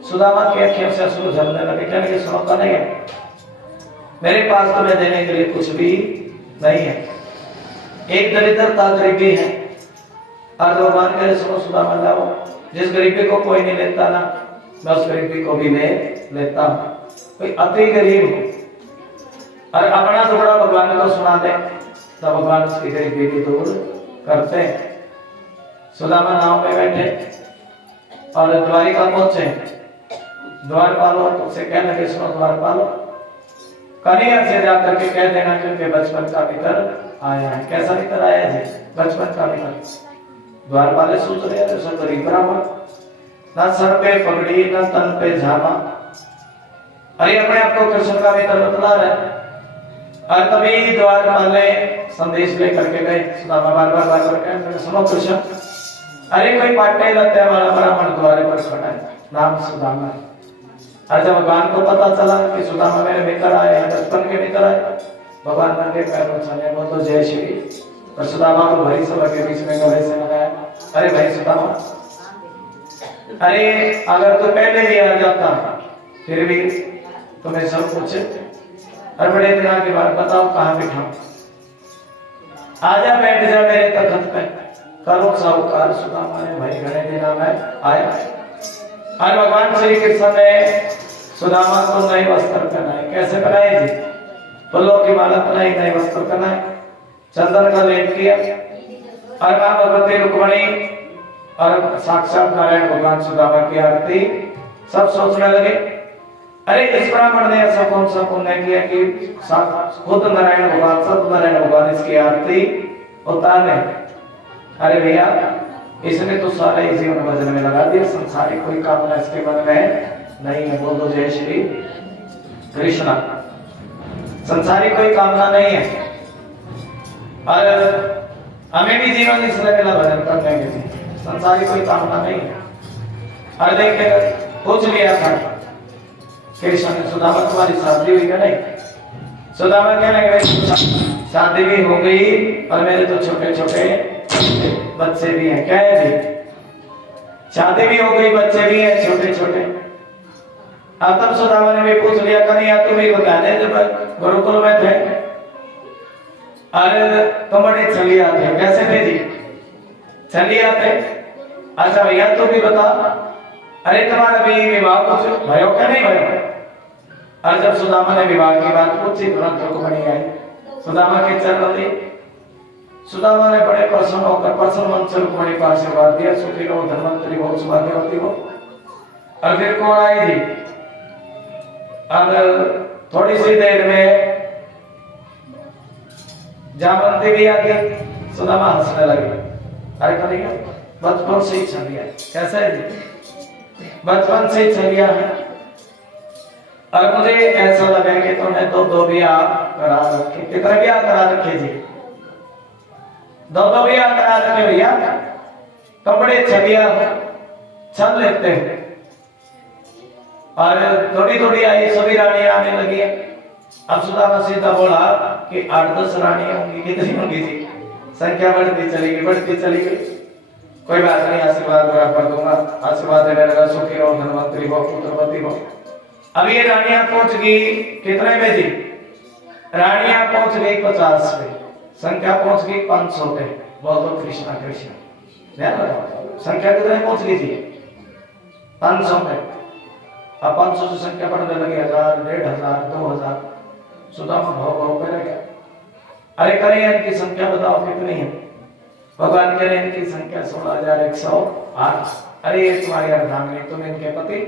सुदामा की आंखें से अश्रु झरने लगे। कहने की सुनो तो नहीं है, मेरे पास तुम्हें देने के लिए कुछ भी नहीं है, एक दरिद्रता गरीबी है। और भगवान कह रहे सुनो सुदामा लाओ, जिस गरीबी को कोई नहीं लेता ना, मैं उस गरीबी को भी ले लेता हूं। कोई अति गरीब हो और अपना टुकड़ा भगवान को सुना दे तो भगवान उसकी गरीबी भी दूर करते हैं। सुदामा नाव में बैठे और द्वारिका पहुंचे। द्वारपालो उसे कहने लगे सुनो द्वारपालो, कन्हैया से जाकर के कह देना कि उनके बचपन का मित्र आया है। कैसा मित्र आया है? बचपन का मित्र। द्वारपाले सोच रहे हैं सब गरीब ब्राह्मण, ना सर पे पगड़ी ना तन पे झामा, अरे अपने आप को कृष्ण का मित्र बतला रहे। और तभी द्वारपाले संदेश लेकर के गए। सुदामा बार बार कहते सुनो कृष्ण, अरे कोई पाटे लते वाला ब्राह्मण द्वारे पर खड़ा है, नाम सुदामा है। और जब भगवान को पता चला कि सुदामा मेरे मित्र आए हैं, बचपन के मित्र आए, भगवान नंगे पैरों चले, वो तो जय श्री। और सुदामा को भाई सभा के बीच में गले से लगाया। अरे भाई सुदामा, अरे अगर तो पहले भी आ जाता फिर भी तुम्हें सब कुछ, और बड़े दिनों के बाद बताओ कहाँ बिठाऊं, आजा बैठ जा मेरे तखत पे, करो साहूकार। सुदामा ने भाई घने दिनों में आया। और भगवान श्री कृष्ण ने सुदामा को नए वस्त्र पहनाए। कैसे पहनाए जी? फूलों की माला पहनाई, नए वस्त्र पहनाए, चंदन का लेप किया। और मां भगवती रुक्मणी और साक्षात नारायण भगवान सुदामा की आरती। सब सोचने लगे अरे इस ब्राह्मण ने ऐसा कौन सा पुण्य किया कि खुद नारायण भगवान, सत्यनारायण भगवान इसकी आरती उतारे। अरे भैया इसने तो सारा ही जीवन भजन में लगा दिया, संसारिक कोई कामना इसके मन में नहीं है। बोलो जय श्री कृष्ण। संसारिक कोई कामना नहीं है, और हमें भी जीवन इसलिए मिला भजन करने के लिए, संसारिक कोई कामना नहीं है। और देखे पूछ लिया था कृष्ण ने, सुदामा तुम्हारी शादी हुई क्या? नहीं। सुदामा कहने लगे शादी भी हो गई और मेरे तो छोटे छोटे बच्चे भी हैं। क्या है जी? शादी भी हो गई, बच्चे भी हैं छोटे छोटे। अब तब सुदामा ने भी पूछ लिया कन्हैया तुम ही बता दे, जब गुरुकुल में थे अरे तुम बड़े चलिया थे, कैसे थे जी? चलिया थे। अच्छा भैया तू भी बता, अरे तुम्हारा भी विवाह कुछ भयो क्या नहीं भयो? और जब सुदामा ने विवाह की बात पूछी तुरंत रुक्मणी आई, सुदामा के चरण दी। सुदामा ने बड़े प्रसन्न होकर प्रसन्न मन से रुक्मणी को आशीर्वाद दिया, सुखी रहो धनवंतरी हो सौभाग्यवती हो। और फिर कौन आई थी? अब थोड़ी सी देर में जामवंती भी आ गई। सुदामा हंसने लगे। अरे कन्हैया बचपन से ही छलिया। कैसा है जी? बचपन से ही छलिया है, और मुझे ऐसा लगा कि तुमने तो दो ब्याह करा रखे। कितने ब्याह करा रखे जी? दो ब्याह करा रखे भैया। कपड़े छलिया छल लेते हैं, और थोड़ी थोड़ी आई सभी रानियां आने लगी। अब सुदामा सीधा बोला कि 8-10 रानियां होंगी। कितनी होंगी जी? संख्या बढ़ती चली गई, बढ़ती चली गई। कोई बात नहीं, आशीर्वाद बराबर दूंगा। आशीर्वाद देने लगा, सुखी रहो धनवंतरी हो पुत्रवती हो। अब ये रानियां पहुंच गई कितने में जी? रानियां पहुंच गई 50 में। संख्या पहुंच गई 500 पे। बोल दो कृष्णा कृष्णा। ध्यान रखो संख्या कितने पहुंच गई थी? 500 पे। अब 500 से संख्या बढ़ने लगी 1000, 1500, 2000। सुदामा भाव भाव कर गया। अरे करें इनकी संख्या बताओ कितनी है? भगवान कह रहे हैं इनकी संख्या 16108। अरे ये तुम्हारी अर्धांगिनी, तुम इनके पति।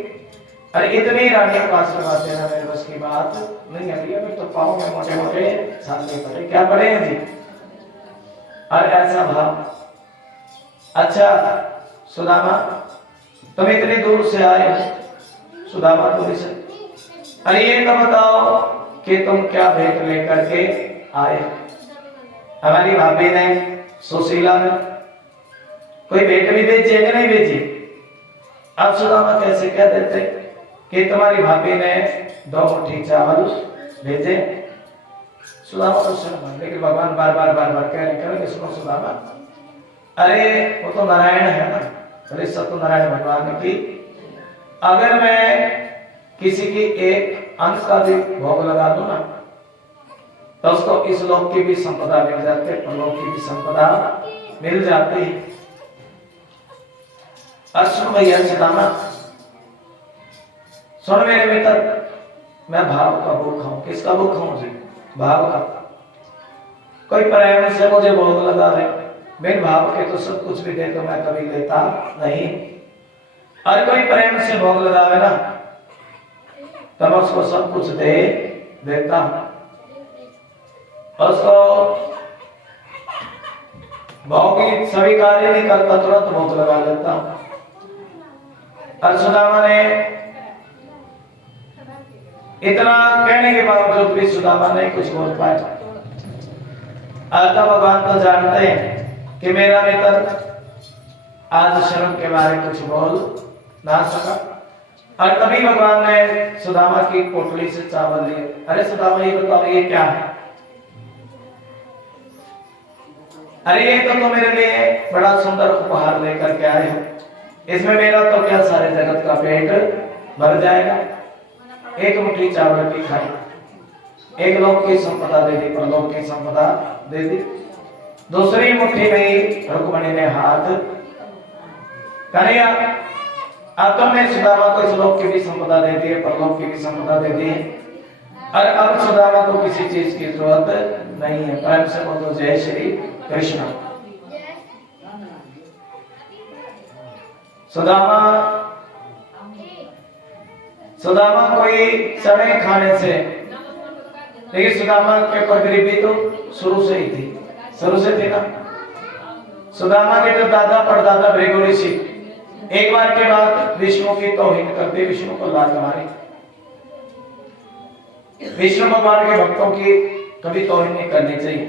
अरे इतनी रानियों पास लगाते ना, मेरे बस की बात नहीं है भैया। मैं तो पाँव में मोटे मोटे सामने पड़े, क्या पड़े हैं जी? और ऐसा भाव। अच्छा सुदामा तुम इतनी दूर से आए, सुदामा दूर से, अरे ये तो बताओ कि तुम क्या भेंट लेकर के आए? हमारी भाभी ने, सुशीला ने कोई भेंट भी भेजी है कि नहीं भेजी? अब सुदामा कैसे कह देते कि तुम्हारी भाभी ने 2 मुट्ठी चावल भेजे? सुदामा तो सुन, लेकिन भगवान बार बार कह रहे सुनो सुदामा, अरे वो तो नारायण है ना, अरे सत्यनारायण भगवान की, अगर मैं किसी की एक अंश का भी भोग लगा दूं ना, तो उसको इस लोक की भी संपदा मिल जाती है, परलोक की भी संपदा मिल जाती है। सुन भैया सुदामा, सुन मेरे मित्र, मैं भाव का भूखा हूं। किसका भूखा हूं जी? भाव का। कोई प्रेम से मुझे भोग लगा रहे, बिन भाव के तो सब कुछ भी दे तो मैं कभी लेता नहीं। और कोई प्रेम से भोग लगावे ना, तब उसको सब कुछ दे देता हूं। उसको भाव की सभी कार्य नहीं करता, तुरंत भोग लगा लेता हूं। और सुदामा ने इतना कहने के बावजूद भी सुदामा नहीं कुछ बोल पाया। तब भगवान तो जानते हैं कि मेरा मित्र आज शर्म के बारे कुछ बोल ना सका। और तभी भगवान ने सुदामा की पोटली से चावल लिए। अरे सुदामा ये बताओ ये क्या है? अरे ये तो मेरे लिए बड़ा सुंदर उपहार लेकर के आए हो, इसमें मेरा तो क्या सारे जगत का पेट भर जाएगा। एक मुट्ठी चावल की खाई, एक लोक की संपदा दे दी, परलोक की संपदा दे दी। दूसरी मुट्ठी में रुक्मणी ने हाथ करिया, अब तुमने सुदामा को इस लोक की भी संपदा दे दी है, परलोक की भी संपदा दे दी है, और अब सुदामा को किसी चीज की जरूरत नहीं है। प्रेम से बोलो जय श्री कृष्ण। सुदामा कोई चने खाने से, लेकिन सुदामा के कोई गरीबी तो शुरू से ही थी, शुरू से थी ना। सुदामा के जो दादा परदादा भृगु ऋषि एक बार के बाद विष्णु की तौहीन करते, विष्णु को लात मारी। विष्णु भगवान के भक्तों की कभी तौहीन नहीं करनी चाहिए।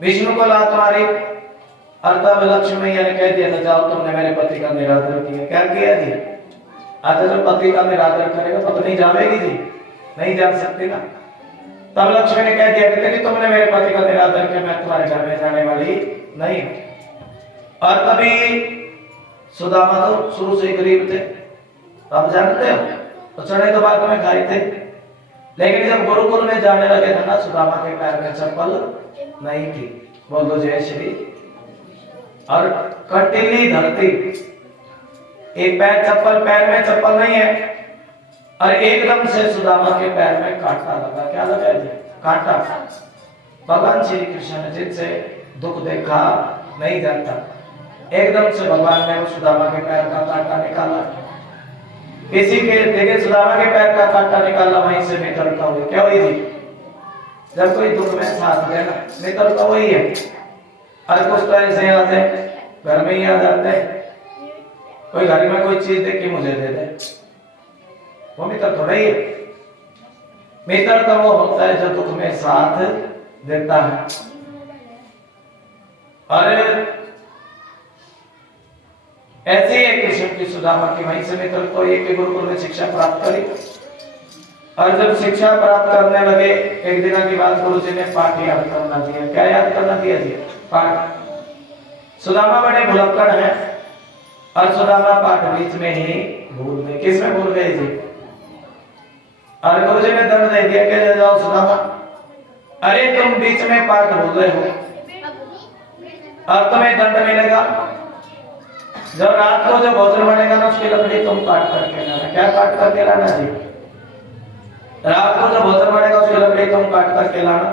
विष्णु को लात मारी और तब लक्ष्मी मैया ने कह दिया था जाओ तुमने मेरे पति का निरादर किया। क्या किया जी? आज जब पति का निरादर करेगा तो नहीं जावेगी जी, नहीं जा सकती ना। तब लक्ष्मी ने कह दिया कि तुमने मेरे पति का निरादर किया, मैं तुम्हारे घर में जाने वाली नहीं। और तभी सुदामा तो शुरू से गरीब थे, आप जानते हो, तो चने तो बाद में खाए थे। लेकिन जब गुरुकुल में जाने लगे थे ना, सुदामा के पैर में चप्पल नहीं थी। बोल दो जय श्री। और कटीली धरती, एक पैर चप्पल, पैर में चप्पल नहीं है, और एकदम से सुदामा के पैर में कांटा लगा। क्या लगा जी? कांटा। भगवान श्री कृष्ण ने जिनसे दुख देखा नहीं जाता, एकदम से भगवान ने सुदामा के पैर का कांटा निकाला। किसी के देखे सुदामा के पैर का कांटा निकाला, वहीं से निकलता हुआ क्या हुई थी? जब कोई दुख में साथ देना निकलता वही है। और कुछ तो ऐसे याद है घर में ही आ जाते हैं, कोई घर में कोई चीज देख के मुझे दे दे, वो मित्र थोड़ा ही है। मित्र तो वो होता है जो दुख में साथ देता है। और ऐसे ही कृष्ण की सुदामा की वहीं से मित्र तो एक गुरुकुल में शिक्षा प्राप्त करी। और जब शिक्षा प्राप्त करने लगे, एक दिन की बात, गुरु जी ने पाठ याद करना दिया। क्या याद करना दिया जी? पाठ। सुदामा बड़े भुलक्कड़ हैं और सुदामा पाठ बीच में ही भूल गए। किसमें भूल गए जी? और गुरु जी ने दंड दे दिया कि जाओ सुदामा, अरे तुम बीच में पाठ भूल रहे हो, अब तुम्हें दंड मिलेगा। जब रात को जो भोजन बनेगा ना उसकी लकड़ी तुम काट करके लाना। क्या काट करके लाना जी? रात को जो भोजन बनेगा उसकी लकड़ी तुम काट करके लाना।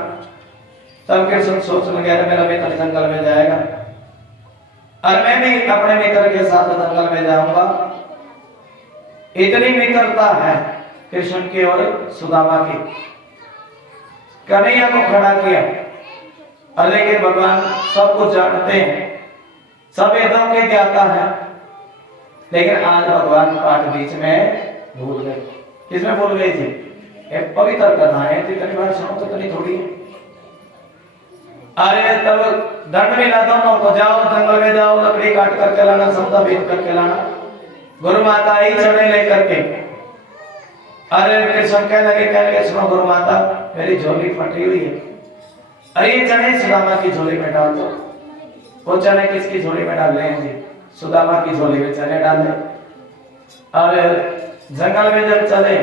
तब कृष्ण सोच लगे मेरा मित्र जंगल में जाएगा और मैं भी अपने मित्र के साथ जंगल में जाऊंगा। इतनी मित्रता है कृष्ण की और सुदामा की। कन्हैया को खड़ा किया और लेकिन भगवान सब कुछ जानते हैं, सब वेदों के ज्ञाता है, लेकिन आज भगवान पाठ बीच में भूल गए। किसमें भूल गए जी? एक पवित्र कथा है, इतनी बार सुनो तो इतनी थोड़ी है। अरे तब दंड मिला दोनों को, जाओ जंगल में जाओ, लकड़ी काट करके लाना, सौदा बेच करके लाना। गुरु माता ही चढ़े लेकर के। अरे कृष्ण कहने लगे सुनो गुरु माता मेरी झोली फटी हुई है, अरे ये चने सुदामा की झोली में डाल दो। वो चने किसकी झोली में डाल रहे हैं जी? सुदामा की झोली में चने डाले। और जंगल में जब चले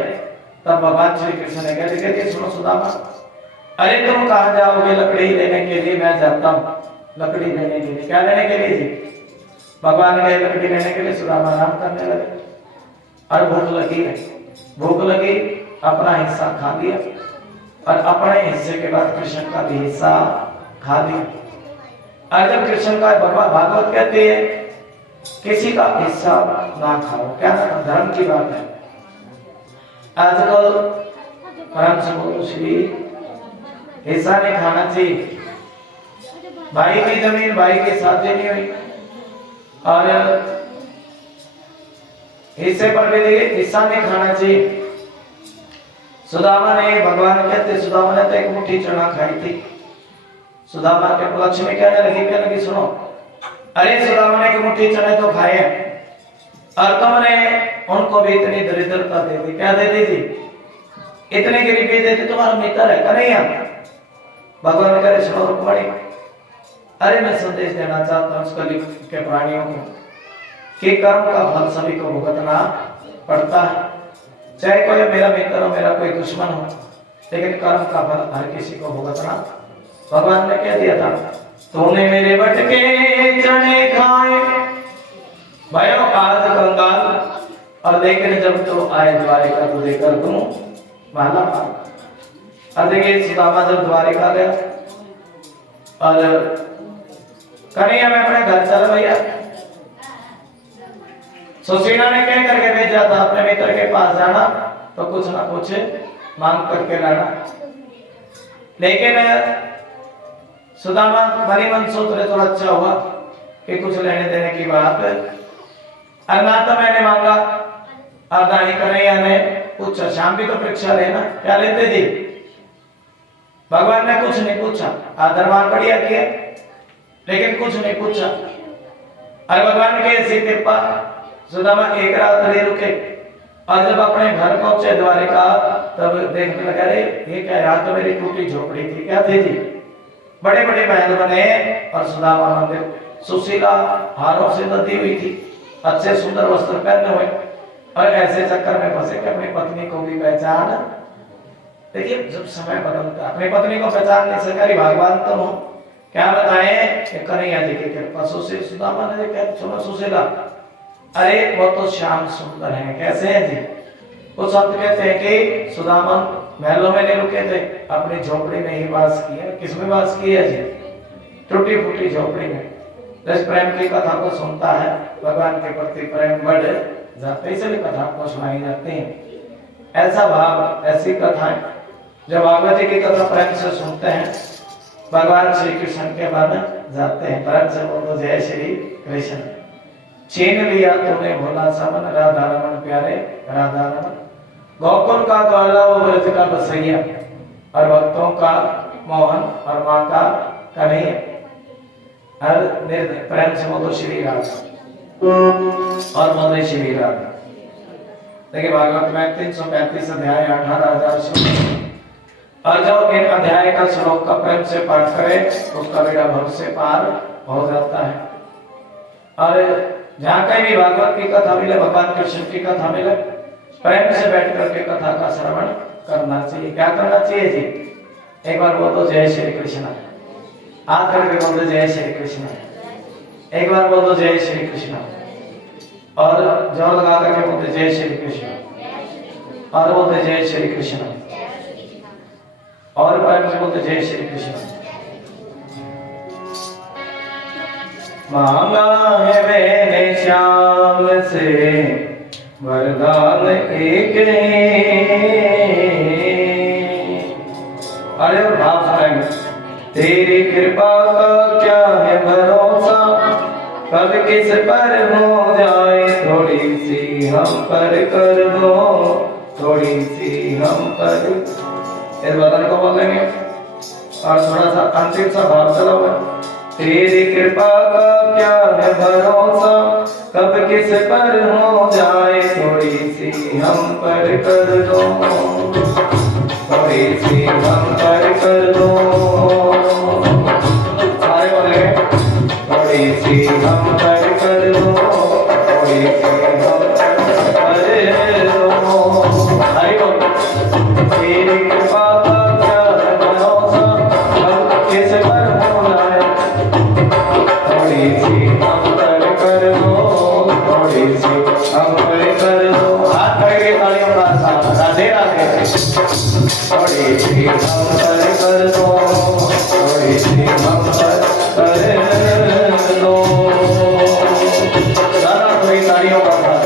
तब भगवान श्री कृष्ण ने कहते सुनो सुदामा, अरे तुम कहाँ जाओगे लकड़ी लेने के लिए? मैं जाता हूँ लकड़ी लेने के लिए। क्या लेने के लिए जी? भगवान ने लकड़ी लेने के लिए। सुदामा आराम करने लगे और भूख लगी है, भूख लगी, अपना हिस्सा खा लिया और अपने हिस्से के बाद कृष्ण का भी हिस्सा खा लिया। और जब कृष्ण का भगवान भागवत कहते हैं किसी का हिस्सा ना खाओ, क्या ना धर्म की बात है। आजकल परम समूह श्री हिस्सा नहीं खाना चाहिए। भाई की जमीन भाई के साथ देनी हुई और हिस्से पर भी देखिए हिस्सा नहीं खाना चाहिए। सुदामा ने, भगवान कहते सुदामा ने तो एक मुट्ठी चना खाई थी। सुदामा के लक्ष्मी कहने लगी सुनो, अरे सुदामा ने एक मुट्ठी चने तो खाए और तुमने उनको भी इतनी दरिद्रता दे दी। क्या दे दी थी? इतनी गरीबी दे दी। तुम्हारा मित्र है कन्हैया। भगवान करे सुनो रुक्मणी, अरे मैं संदेश देना चाहता हूँ उसके के प्राणियों को कि कर्म का फल सभी को भुगतना पड़ता है। चाहे कोई मेरा मित्र हो, मेरा कोई दुश्मन हो, लेकिन कर्म का फल हर किसी को भुगतना। भगवान ने कह दिया था तूने मेरे बट के चने खाए भयो आज कंगाल और लेकिन जब तो आए द्वारिका तो देकर दूं माला माल। और देखिए सुदामा जब द्वारिका गया और कन्हैया मैं अपने घर चल भैया। सुशीला ने कह करके भेजा था अपने मित्र के पास जाना तो कुछ ना कुछ मांग करके लाना। लेकिन सुदामा मनी मन सोच रहे तो अच्छा हुआ कि कुछ लेने देने की बात। ना तो मैंने मांगा और ना ही कन्हैया ने पूछा। शाम की तो परीक्षा लेना, क्या लेते जी? भगवान ने कुछ नहीं पूछा, आदरमान बढ़िया किया लेकिन कुछ नहीं पूछा। और भगवान के ऐसी कृपा सुदामा एक रात नहीं रुके और जब अपने घर पहुंचे द्वारिका तब देखने लगा रे ये क्या, रात तो मेरी टूटी झोपड़ी थी। क्या थी जी? बड़े बड़े महल बने और सुदामा मंदिर। सुशीला हारों से लदी हुई थी, अच्छे सुंदर वस्त्र पहने हुए और ऐसे चक्कर में फंसे कि अपनी पत्नी को भी पहचान। देखिए जब समय बदलता अपनी पत्नी को पहचान नहीं सका, भगवान तो हो क्या बताएं कन्हैया जी की कृपा। सुदामा ने देखा सुनो सुशीला, अरे वो तो श्याम सुंदर है। कैसे है जी? वो संत कहते हैं कि सुदामा महलों में नहीं रुके थे, अपनी झोपड़ी में ही वास किया। किसमें वास किया जी? टूटी फूटी झोपड़ी में। जिस प्रेम की कथा को सुनता है भगवान के प्रति प्रेम बढ़ जाता है, इसलिए कथा को सुनाई जाती है। ऐसा भाव, ऐसी कथाएं जब भागवत जी की कथा प्रेम से सुनते हैं भगवान श्री कृष्ण के बन जाते हैं। प्रेम से बोलो जय श्री कृष्ण। छीन लिया तूने भोला समन, राधा रमन प्यारे राधा रमन। गोकुल का ग्वाला वो व्रज का बसैया और भक्तों का मोहन और माँ का कन्हैया। हर निर्णय प्रेम से बोलो श्री राधा और बोले श्री राधा। देखिए भागवत में 335 अध्याय 18,000 श्लोक और जब इन अध्याय का श्लोक का प्रेम से पाठ करे तो उसका बेड़ा भव से पार हो जाता है। और जहाँ कहीं भी भागवत की कथा मिले, भगवान कृष्ण की कथा मिले, प्रेम से बैठ करके कथा का श्रवण करना चाहिए। क्या करना चाहिए जी? एक बार बोल दो जय श्री कृष्ण। हाथ करके बोल दो जय श्री कृष्ण। एक बार बोल दो जय श्री कृष्ण और जोर लगा करके बोलते जय श्री कृष्ण और बोलते जय श्री कृष्ण और प्रेम से बोलते जय श्री कृष्ण। मांगा है मैंने श्याम से वरदान एक अरे और भाव सुनाएंगे। तेरी कृपा का क्या है भरोसा, कब किस पर हो जाए थोड़ी सी हम पर कर दो, थोड़ी सी हम पर। इस वचन को बोलेंगे और थोड़ा सा अंतिम सा भाव चला हुआ। तेरी कृपा का क्या है भरोसा, कब किस पर हो जाए थोड़ी सी हम पर कर दो, थोड़ी सी हम पर कर दो। सारे बोलेंगे थोड़ी सी हम पर कर दो, थोड़ी सी हम पर कर दो। हरि बोल। तेरी कृपा का क्या है भरोसा, कब किस पर हो जाए थोड़ी सी हम पर कर दो, थोड़ी सी हम पर कर दो। हाथ करके तालियों का साथ राधे राधे। थोड़ी सी हम पर कर दो, थोड़ी सी हम पर कर दो। गाना थोड़ी तालियों का साथ।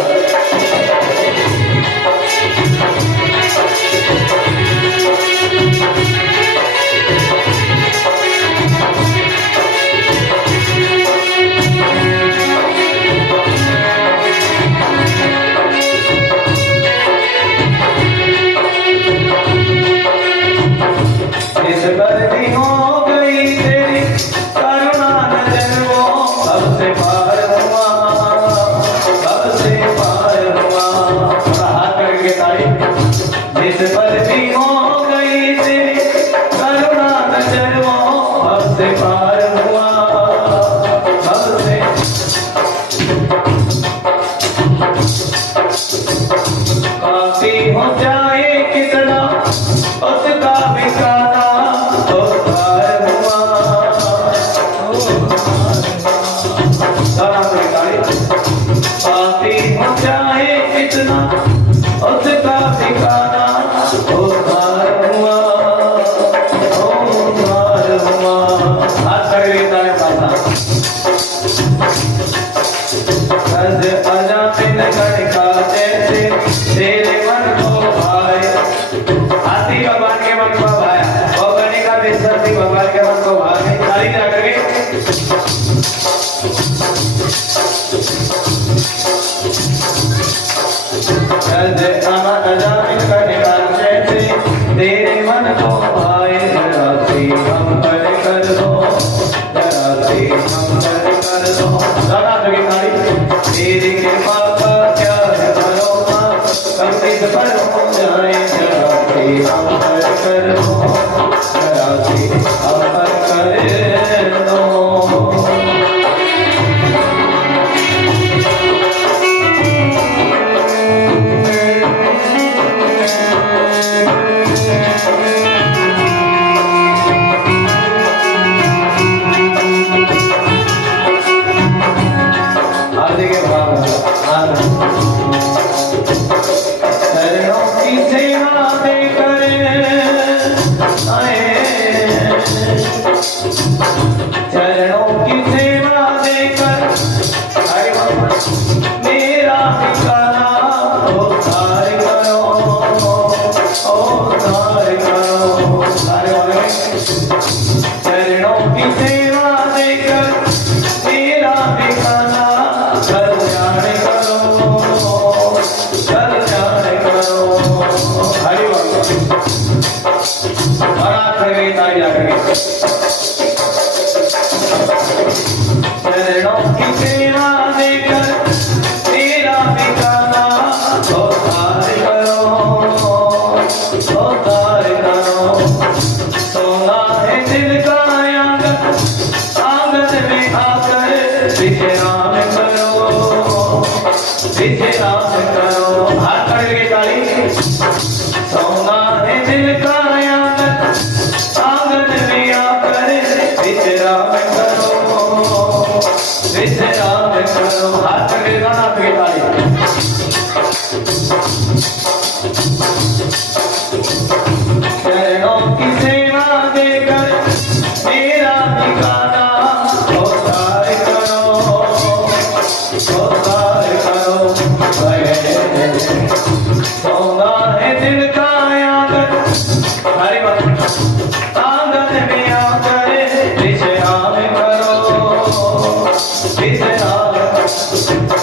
सोना है दिल का आया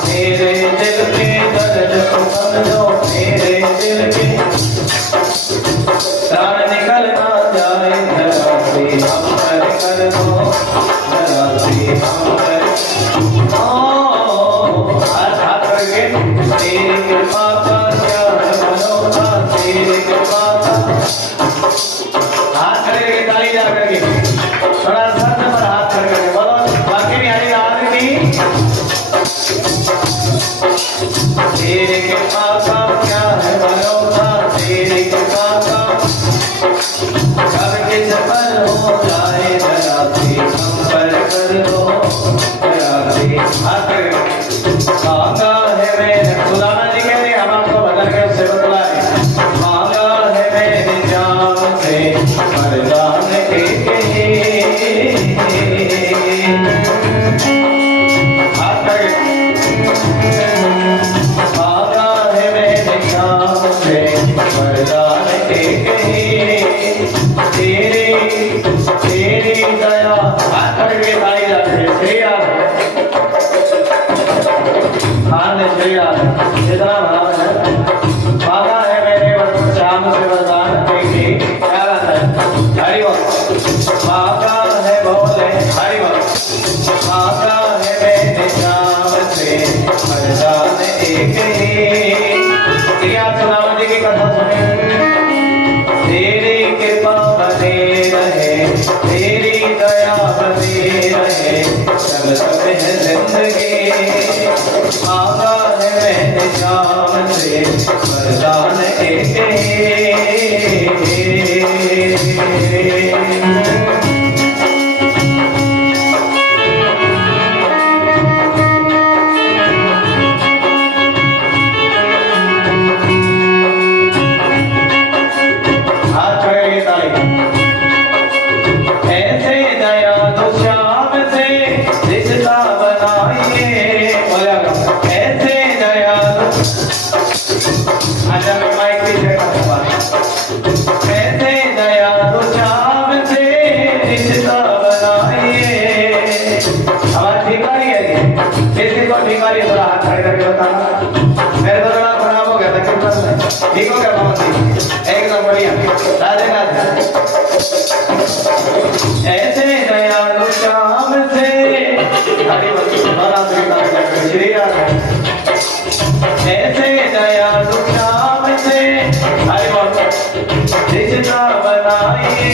मेरे दिल के दर्द को समझो, मेरे दिल के प्राण निकल ना जाए, जरा से हम कर दो, जरा से हम कर हाथ करके। तेरी कृपा का क्या है मनोता, तेरी कृपा का हाथ करके ताली जा करके थोड़ा सर पर हाथ करके बोलो, बाकी नहीं आई रात की। तेरे कृपा का क्या है भरोसा, तेरे कृपा का कब किस पर हो जाए, जरा से हम पर कर दो, जरा से मांगा है मैंने। सुदामा जी कह रहे हम आपको बदल के उससे बतलाए, मांगा है मैंने जान से वरदान एक ही। मांगा है मैंने जान से वरदान एक ही, तेरी तेरी दया। हाथ करके ताली जाते हैं श्री राम, हाँ श्री राम जितना भाव है। मांगा है मैंने श्याम से वरदान एक ही, क्या बात है, हरि बोल। मांगा है बोले हरि बोल, मांगा है मैंने श्याम से वरदान एक ही। आप सुदामा जी की कथा सुने। तेरी कृपा बने रहे, तेरी दया बने रहे, सब सब है जिंदगी। मांगा है मैंने श्याम से वरदान एक ही। ऐसे दयालु श्याम से रिश्ता बनाइए, ऐसे दयालु। अच्छा मैं माइक पे चेक करूंगा। ऐसे दयालु श्याम से रिश्ता बनाइए। आवाज ठीक आ रही है? किसी को ठीक आ रही है थोड़ा हाथ खड़े करके बताना। मेरे तो थोड़ा खराब हो गया था, क्यों ठीक हो गया बाबा जी? एकदम बढ़िया, राधे राधे। ऐसे दयालु श्याम से श्री राम, ऐसे दयालु श्याम से रिश्ता बनाइए।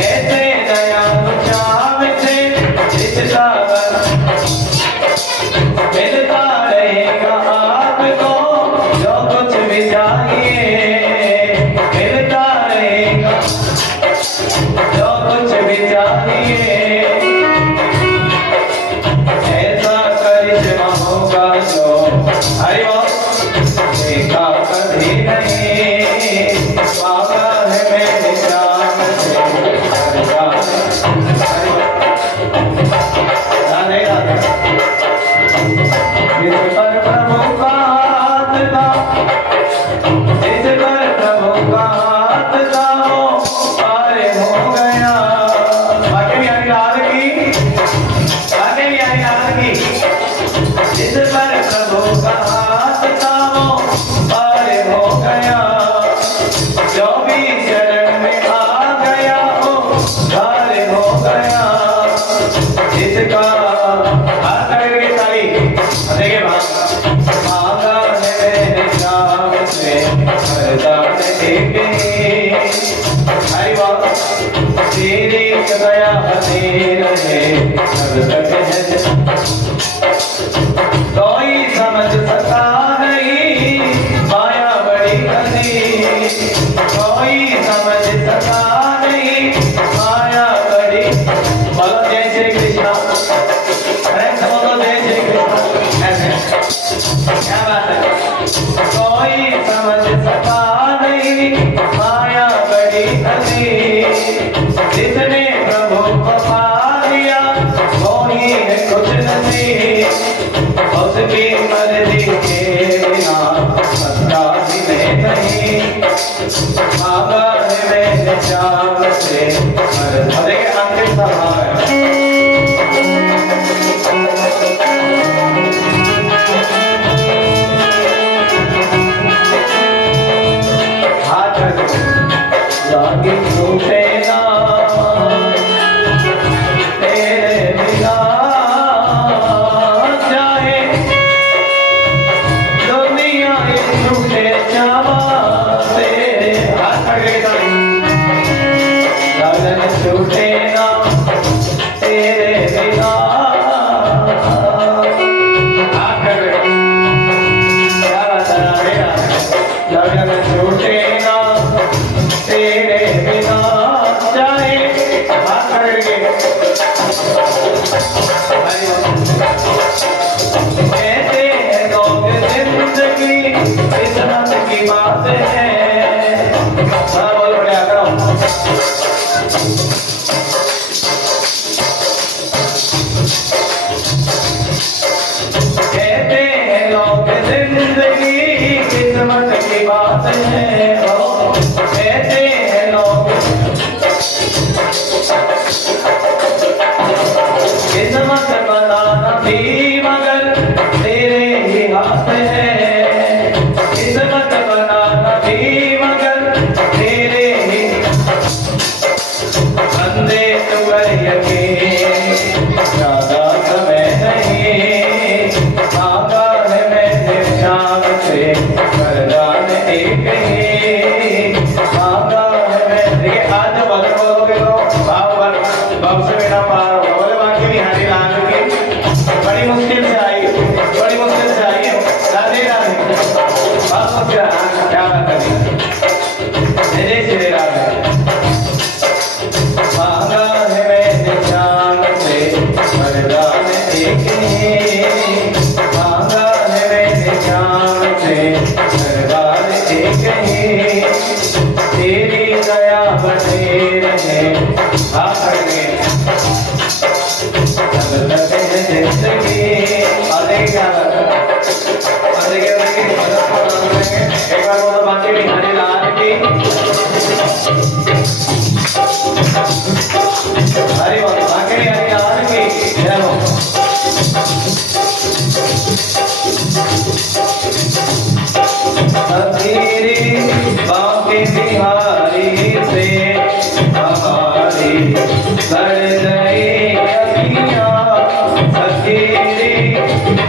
ऐसे दयालु श्याम से रिश्ता मिलता रहेगा आपको जो कुछ भी चाहिए, मिलता रहेगा जो कुछ भी चाहिए। ऐसा करिश्मा होगा जो हरि बोल देखा कभी नहीं। मांगा है मैंने श्याम से वरदान, राधे राधे। इस पर प्रभु का हाथ था, इस पर प्रभु का हाथ था, वो पार हो गया। बाकी भी आई रात की, बाकी भी आई रात की। इस पर प्रभु का हाथ था, वो पार हो गया। जो भी चरण में आ गया वो पार हो गया। इसका हाथ करके ताली देखिए। मांगा है मैंने श्याम से वरदान एक ही। हरि बोल। तेरी दया बनी रहे, सब तक है कोई समझ सका नहीं, माया बड़ी घनी। कोई समझ सका नहीं, माया बड़ी। बोलो जय श्री कृष्णा। अरे बोलो जय श्री कृष्णा। ऐसे क्या बात है? कोई समझ सका नहीं, माया बड़ी घनी। जिसने प्रभु को पा लिया वो ही है कुछ नहीं। उसकी मर्जी के बिना सत्ता भी नहीं। मांगा है मैंने श्याम से। अंतिम सभा है।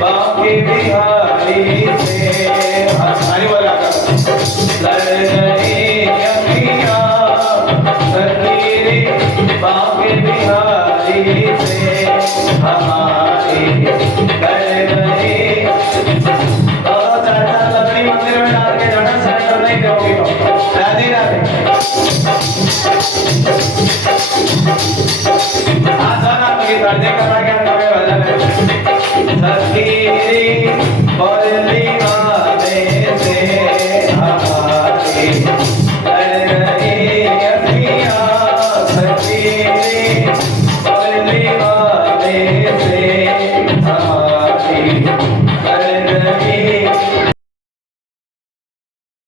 बांके बिहारी